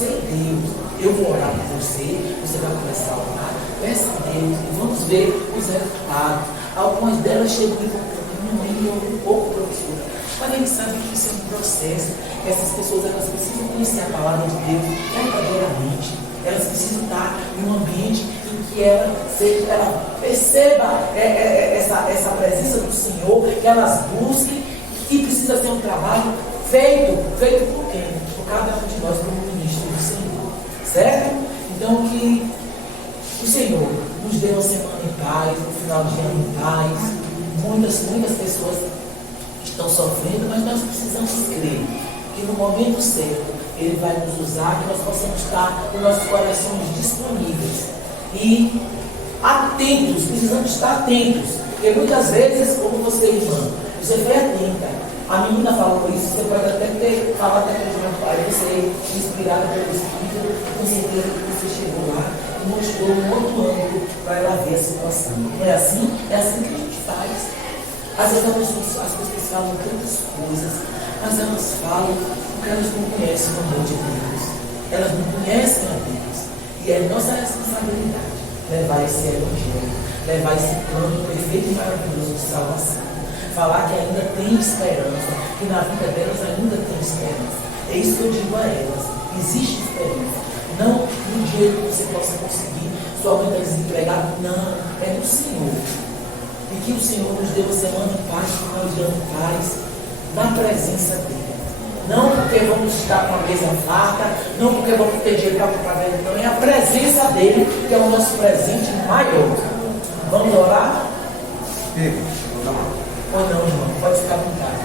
Vai ser Deus. Eu vou orar por você. Você vai começar a orar. Peça a Deus. E vamos ver os resultados. Algumas delas chegam e vão um pouco professora. Mas eles sabem que isso é um processo. Essas pessoas elas precisam conhecer a palavra de Deus verdadeiramente. Elas precisam estar em um ambiente em que ela perceba essa presença do Senhor, que elas busquem, e precisa ser um trabalho feito por quem? Por cada um de nós como ministro do Senhor. Certo? Então que o Senhor nos dê uma semana em paz, um final de ano em paz. Muitas pessoas estão sofrendo, mas nós precisamos crer que no momento certo Ele vai nos usar, que nós possamos estar com nossos corações disponíveis e atentos, precisamos estar atentos, porque muitas vezes, como você, irmã, você foi atenta. A menina falou isso, você pode até ter falado até com o pai, você inspirada pelo Espírito, com certeza que você chegou lá e mostrou um outro ângulo para ela ver a situação. Não é assim? É assim que a gente faz. Às vezes as pessoas falam tantas coisas, mas elas falam porque elas não conhecem o amor de Deus. Elas não conhecem a Deus. E é nossa responsabilidade levar esse evangelho, levar esse plano perfeito e maravilhoso de salvação. Falar que ainda tem esperança, que na vida delas ainda tem esperança. É isso que eu digo a elas. Existe esperança. Não no dia que você possa conseguir, sua mãe está desempregada. Não, é no Senhor. E que o Senhor nos dê uma semana de paz, que nós damos paz na presença dele. Não porque vamos estar com a mesa farta, não porque vamos ter dinheiro para comprar velho, não. É a presença dele que é o nosso presente maior. Vamos orar? Ou não, irmão? Pode ficar à vontade.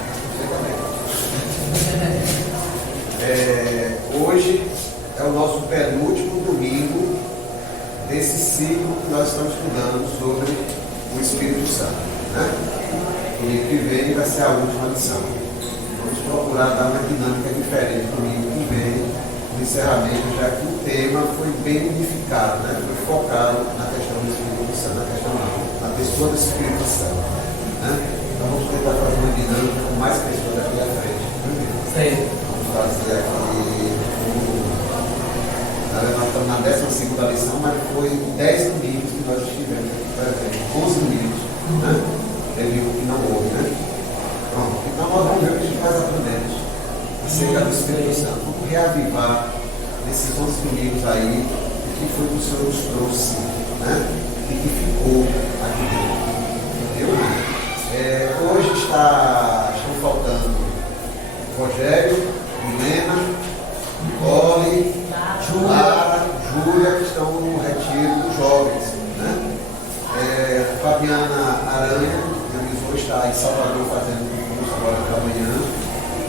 Hoje é o nosso penúltimo domingo desse ciclo que nós estamos estudando sobre o Espírito Santo. Né? Domingo que vem vai ser a última lição. Vamos procurar dar uma dinâmica diferente domingo que vem, no encerramento, já que o tema foi bem unificado, né? Foi focado na questão do Espírito Santo, na pessoa do Espírito Santo. Né? Então vamos tentar fazer uma dinâmica com mais pessoas daqui à frente. Vamos fazer aqui. Nós estamos na 12ª lição, mas foi 10 domingos que nós estivemos aqui presentes, 11 domingos. Né? Teve um que não houve, né? Pronto. Então nós vamos ver o que a gente faz aprendendo acerca do Espírito Santo. Vamos reavivar nesses 11 domingos aí o que foi que o Senhor nos trouxe, né? E que ficou aqui dentro. Entendeu? Hoje estão faltando Rogério, Milena, Nicole, Lara, Júlia, que estão no retiro dos jovens. Né? Fabiana Aranha, que avisou, está em Salvador fazendo um curso agora pela manhã.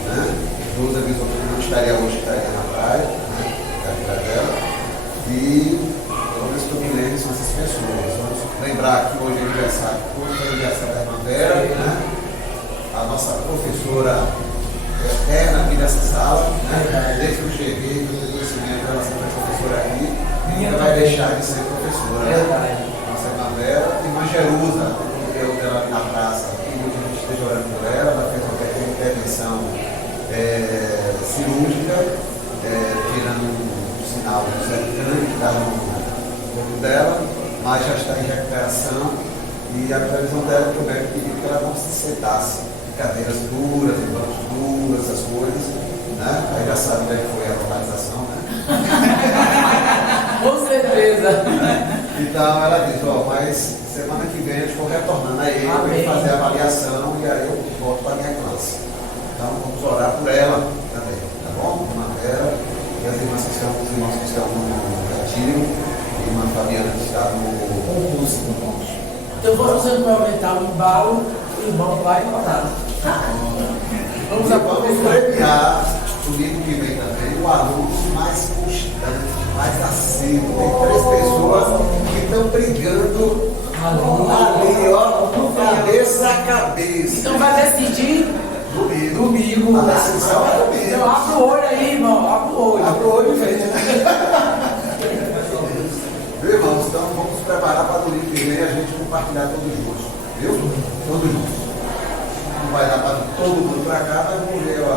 Né? Júlia avisou que não estaria hoje, estaria na praia, né? Na praia dela. E vamos ver se eu me lembro, são essas pessoas. Vamos lembrar que hoje é aniversário, da irmã Vera, né? A nossa professora eterna aqui nessa sala, né? Desde que eu cheguei, eu tenho conhecimento em relação a professora aqui, nunca vai deixar de ser professora. Né? Nossa irmã Vera, irmã Jerusa, eu dela aqui na praça, que a gente esteja orando por ela, ela fez uma intervenção cirúrgica, tirando um sinal do grande que está no corpo dela, mas já está em recuperação. E a previsão dela que o médico pediu que ela não se sentasse em cadeiras duras, em bancos duros, essas coisas, né? Aí já sabe onde foi a localização, né? Com certeza. Então ela diz, mas semana que vem eu estou retornando aí, eu vou fazer a avaliação e aí eu volto para a minha classe. Então vamos orar por ela também, tá bom? Irmã Vera e as irmãs que estão no retiro, e a irmã Fabiana que está no concurso. Então vamos aumentar o embalo, o irmão vai orar. Vamos premiar o livro que vem também, o aluno mais constante, mais assíduo. Tem 3 pessoas que estão brigando ali, ó, cabeça a cabeça. Então vai decidir domingo. A decisão é domingo. Então abre o olho aí, irmão, abre o olho. Abre o olho e veja. Viu, irmãos? Então vamos nos preparar para domingo que vem a gente compartilhar todos juntos. Viu? Todos juntos. Não vai dar para todo mundo para cá, mas vamos ver a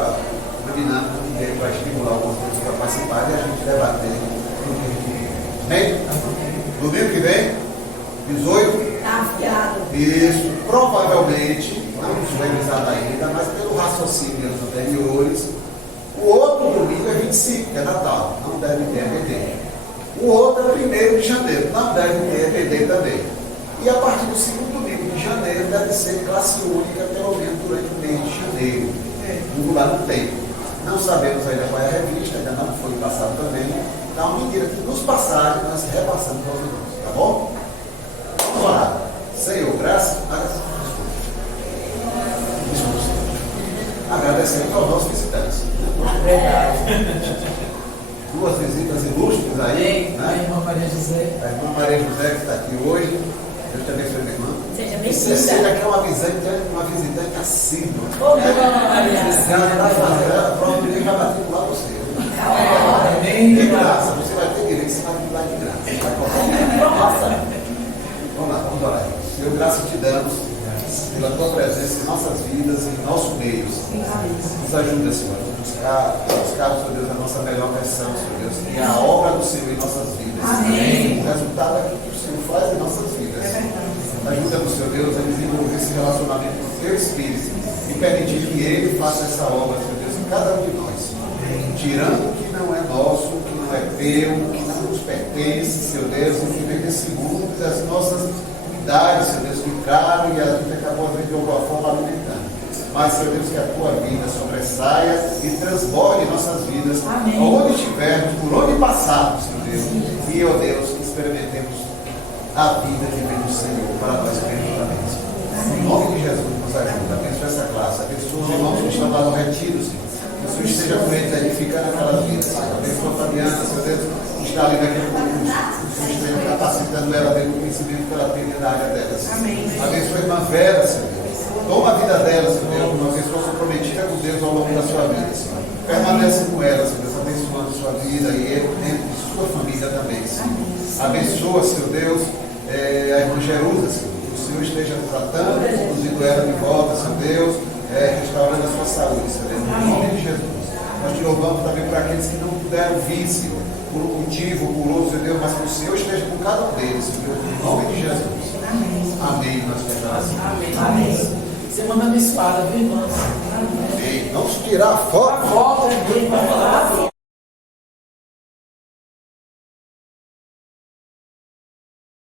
dinâmica que vai estimular o outros para participar e a gente debater no domingo que vem. Bem? Domingo que vem? 18? Tá afiado. Isso. Provavelmente, não nos revisado ainda, mas pelo raciocínio dos anteriores, o outro domingo é 25, que é Natal. Não deve ter EBD. O outro é 1º de janeiro, não deve ter EBD também. E a partir do 2º domingo de janeiro deve ser classe única, pelo menos durante o mês de janeiro. No lugar não tem. Não sabemos ainda qual é a revista, ainda não foi passado também. Então, à medida que nos passarem, nós repassamos aos irmãos, tá bom? Vamos orar. Senhor, graças a Deus. Agradecemos aos nossos visitantes. Verdade. 2 visitas ilustres aí, A né? irmã Maria José. A irmã Maria José que está aqui hoje. Deus te abençoe, minha irmã. Seja Você bem-vinda. seja aqui uma visitante assídua. Ô, dona Maria. Ela vai fazer, ela provavelmente vai matricular você. Amém. De graça, você vai ter direito de se matricular de graça. Vai cobrar. Nossa. graça te damos pela tua presença em nossas vidas, em nosso meio. Nos ajuda, Senhor, a buscar, Senhor Deus, a nossa melhor versão, Senhor Deus, e a obra do Senhor em nossas vidas. Amém. O resultado é que o Senhor faz em nossas vidas. Ajuda-nos, Senhor Deus, a desenvolver esse relacionamento com o teu Espírito e permitir que Ele faça essa obra, Senhor Deus, em cada um de nós. Tirando o que não é nosso, o que não é teu, o que não nos pertence, Senhor Deus, o que vem desse mundo, das nossas idades, Senhor Deus, ficaram e a gente acabou de alguma forma alimentando. Mas, Senhor Deus, que a tua vida sobressaia e transborde nossas vidas, onde estivermos, por onde passarmos, Senhor Deus. E, ó Deus, que experimentemos a vida que vem do Senhor para nós mesmos também, Senhor. Em nome de Jesus, nos ajuda. Abençoa essa classe, abençoa os irmãos que estão lá no retiro, Senhor. Que o Senhor esteja com eles, edificando aquela vida, Senhor. Abençoa a Fabiana, Senhor Deus, que está ali naquele curso. Que o Senhor esteja capacitando ela dentro do conhecimento que ela tem na área dela, Senhor. Abençoa a irmã Vera, Senhor Deus. Toma a vida dela, Senhor Deus, uma pessoa comprometida com Deus ao longo da sua vida, Senhor. Permanece com ela, Senhor Deus, abençoando a sua vida e ele dentro de sua família também, Senhor. Abençoa, Senhor Deus, a irmã Jerusa, Senhor. Que o Senhor esteja tratando, conduzindo ela de volta, Senhor Deus, restaurando a sua saúde, Senhor Deus, em nome de Jesus. Nós te louvamos também para aqueles que não puderam vir, Senhor, por um motivo, por outro, Senhor Deus, mas que o Senhor esteja com cada um deles, Senhor Deus, em nome de Jesus. Amém. Nós te agradecemos. Amém. Semana abençoada, viu, irmãos? Amém. Vamos tirar a foto. A volta dele para falar.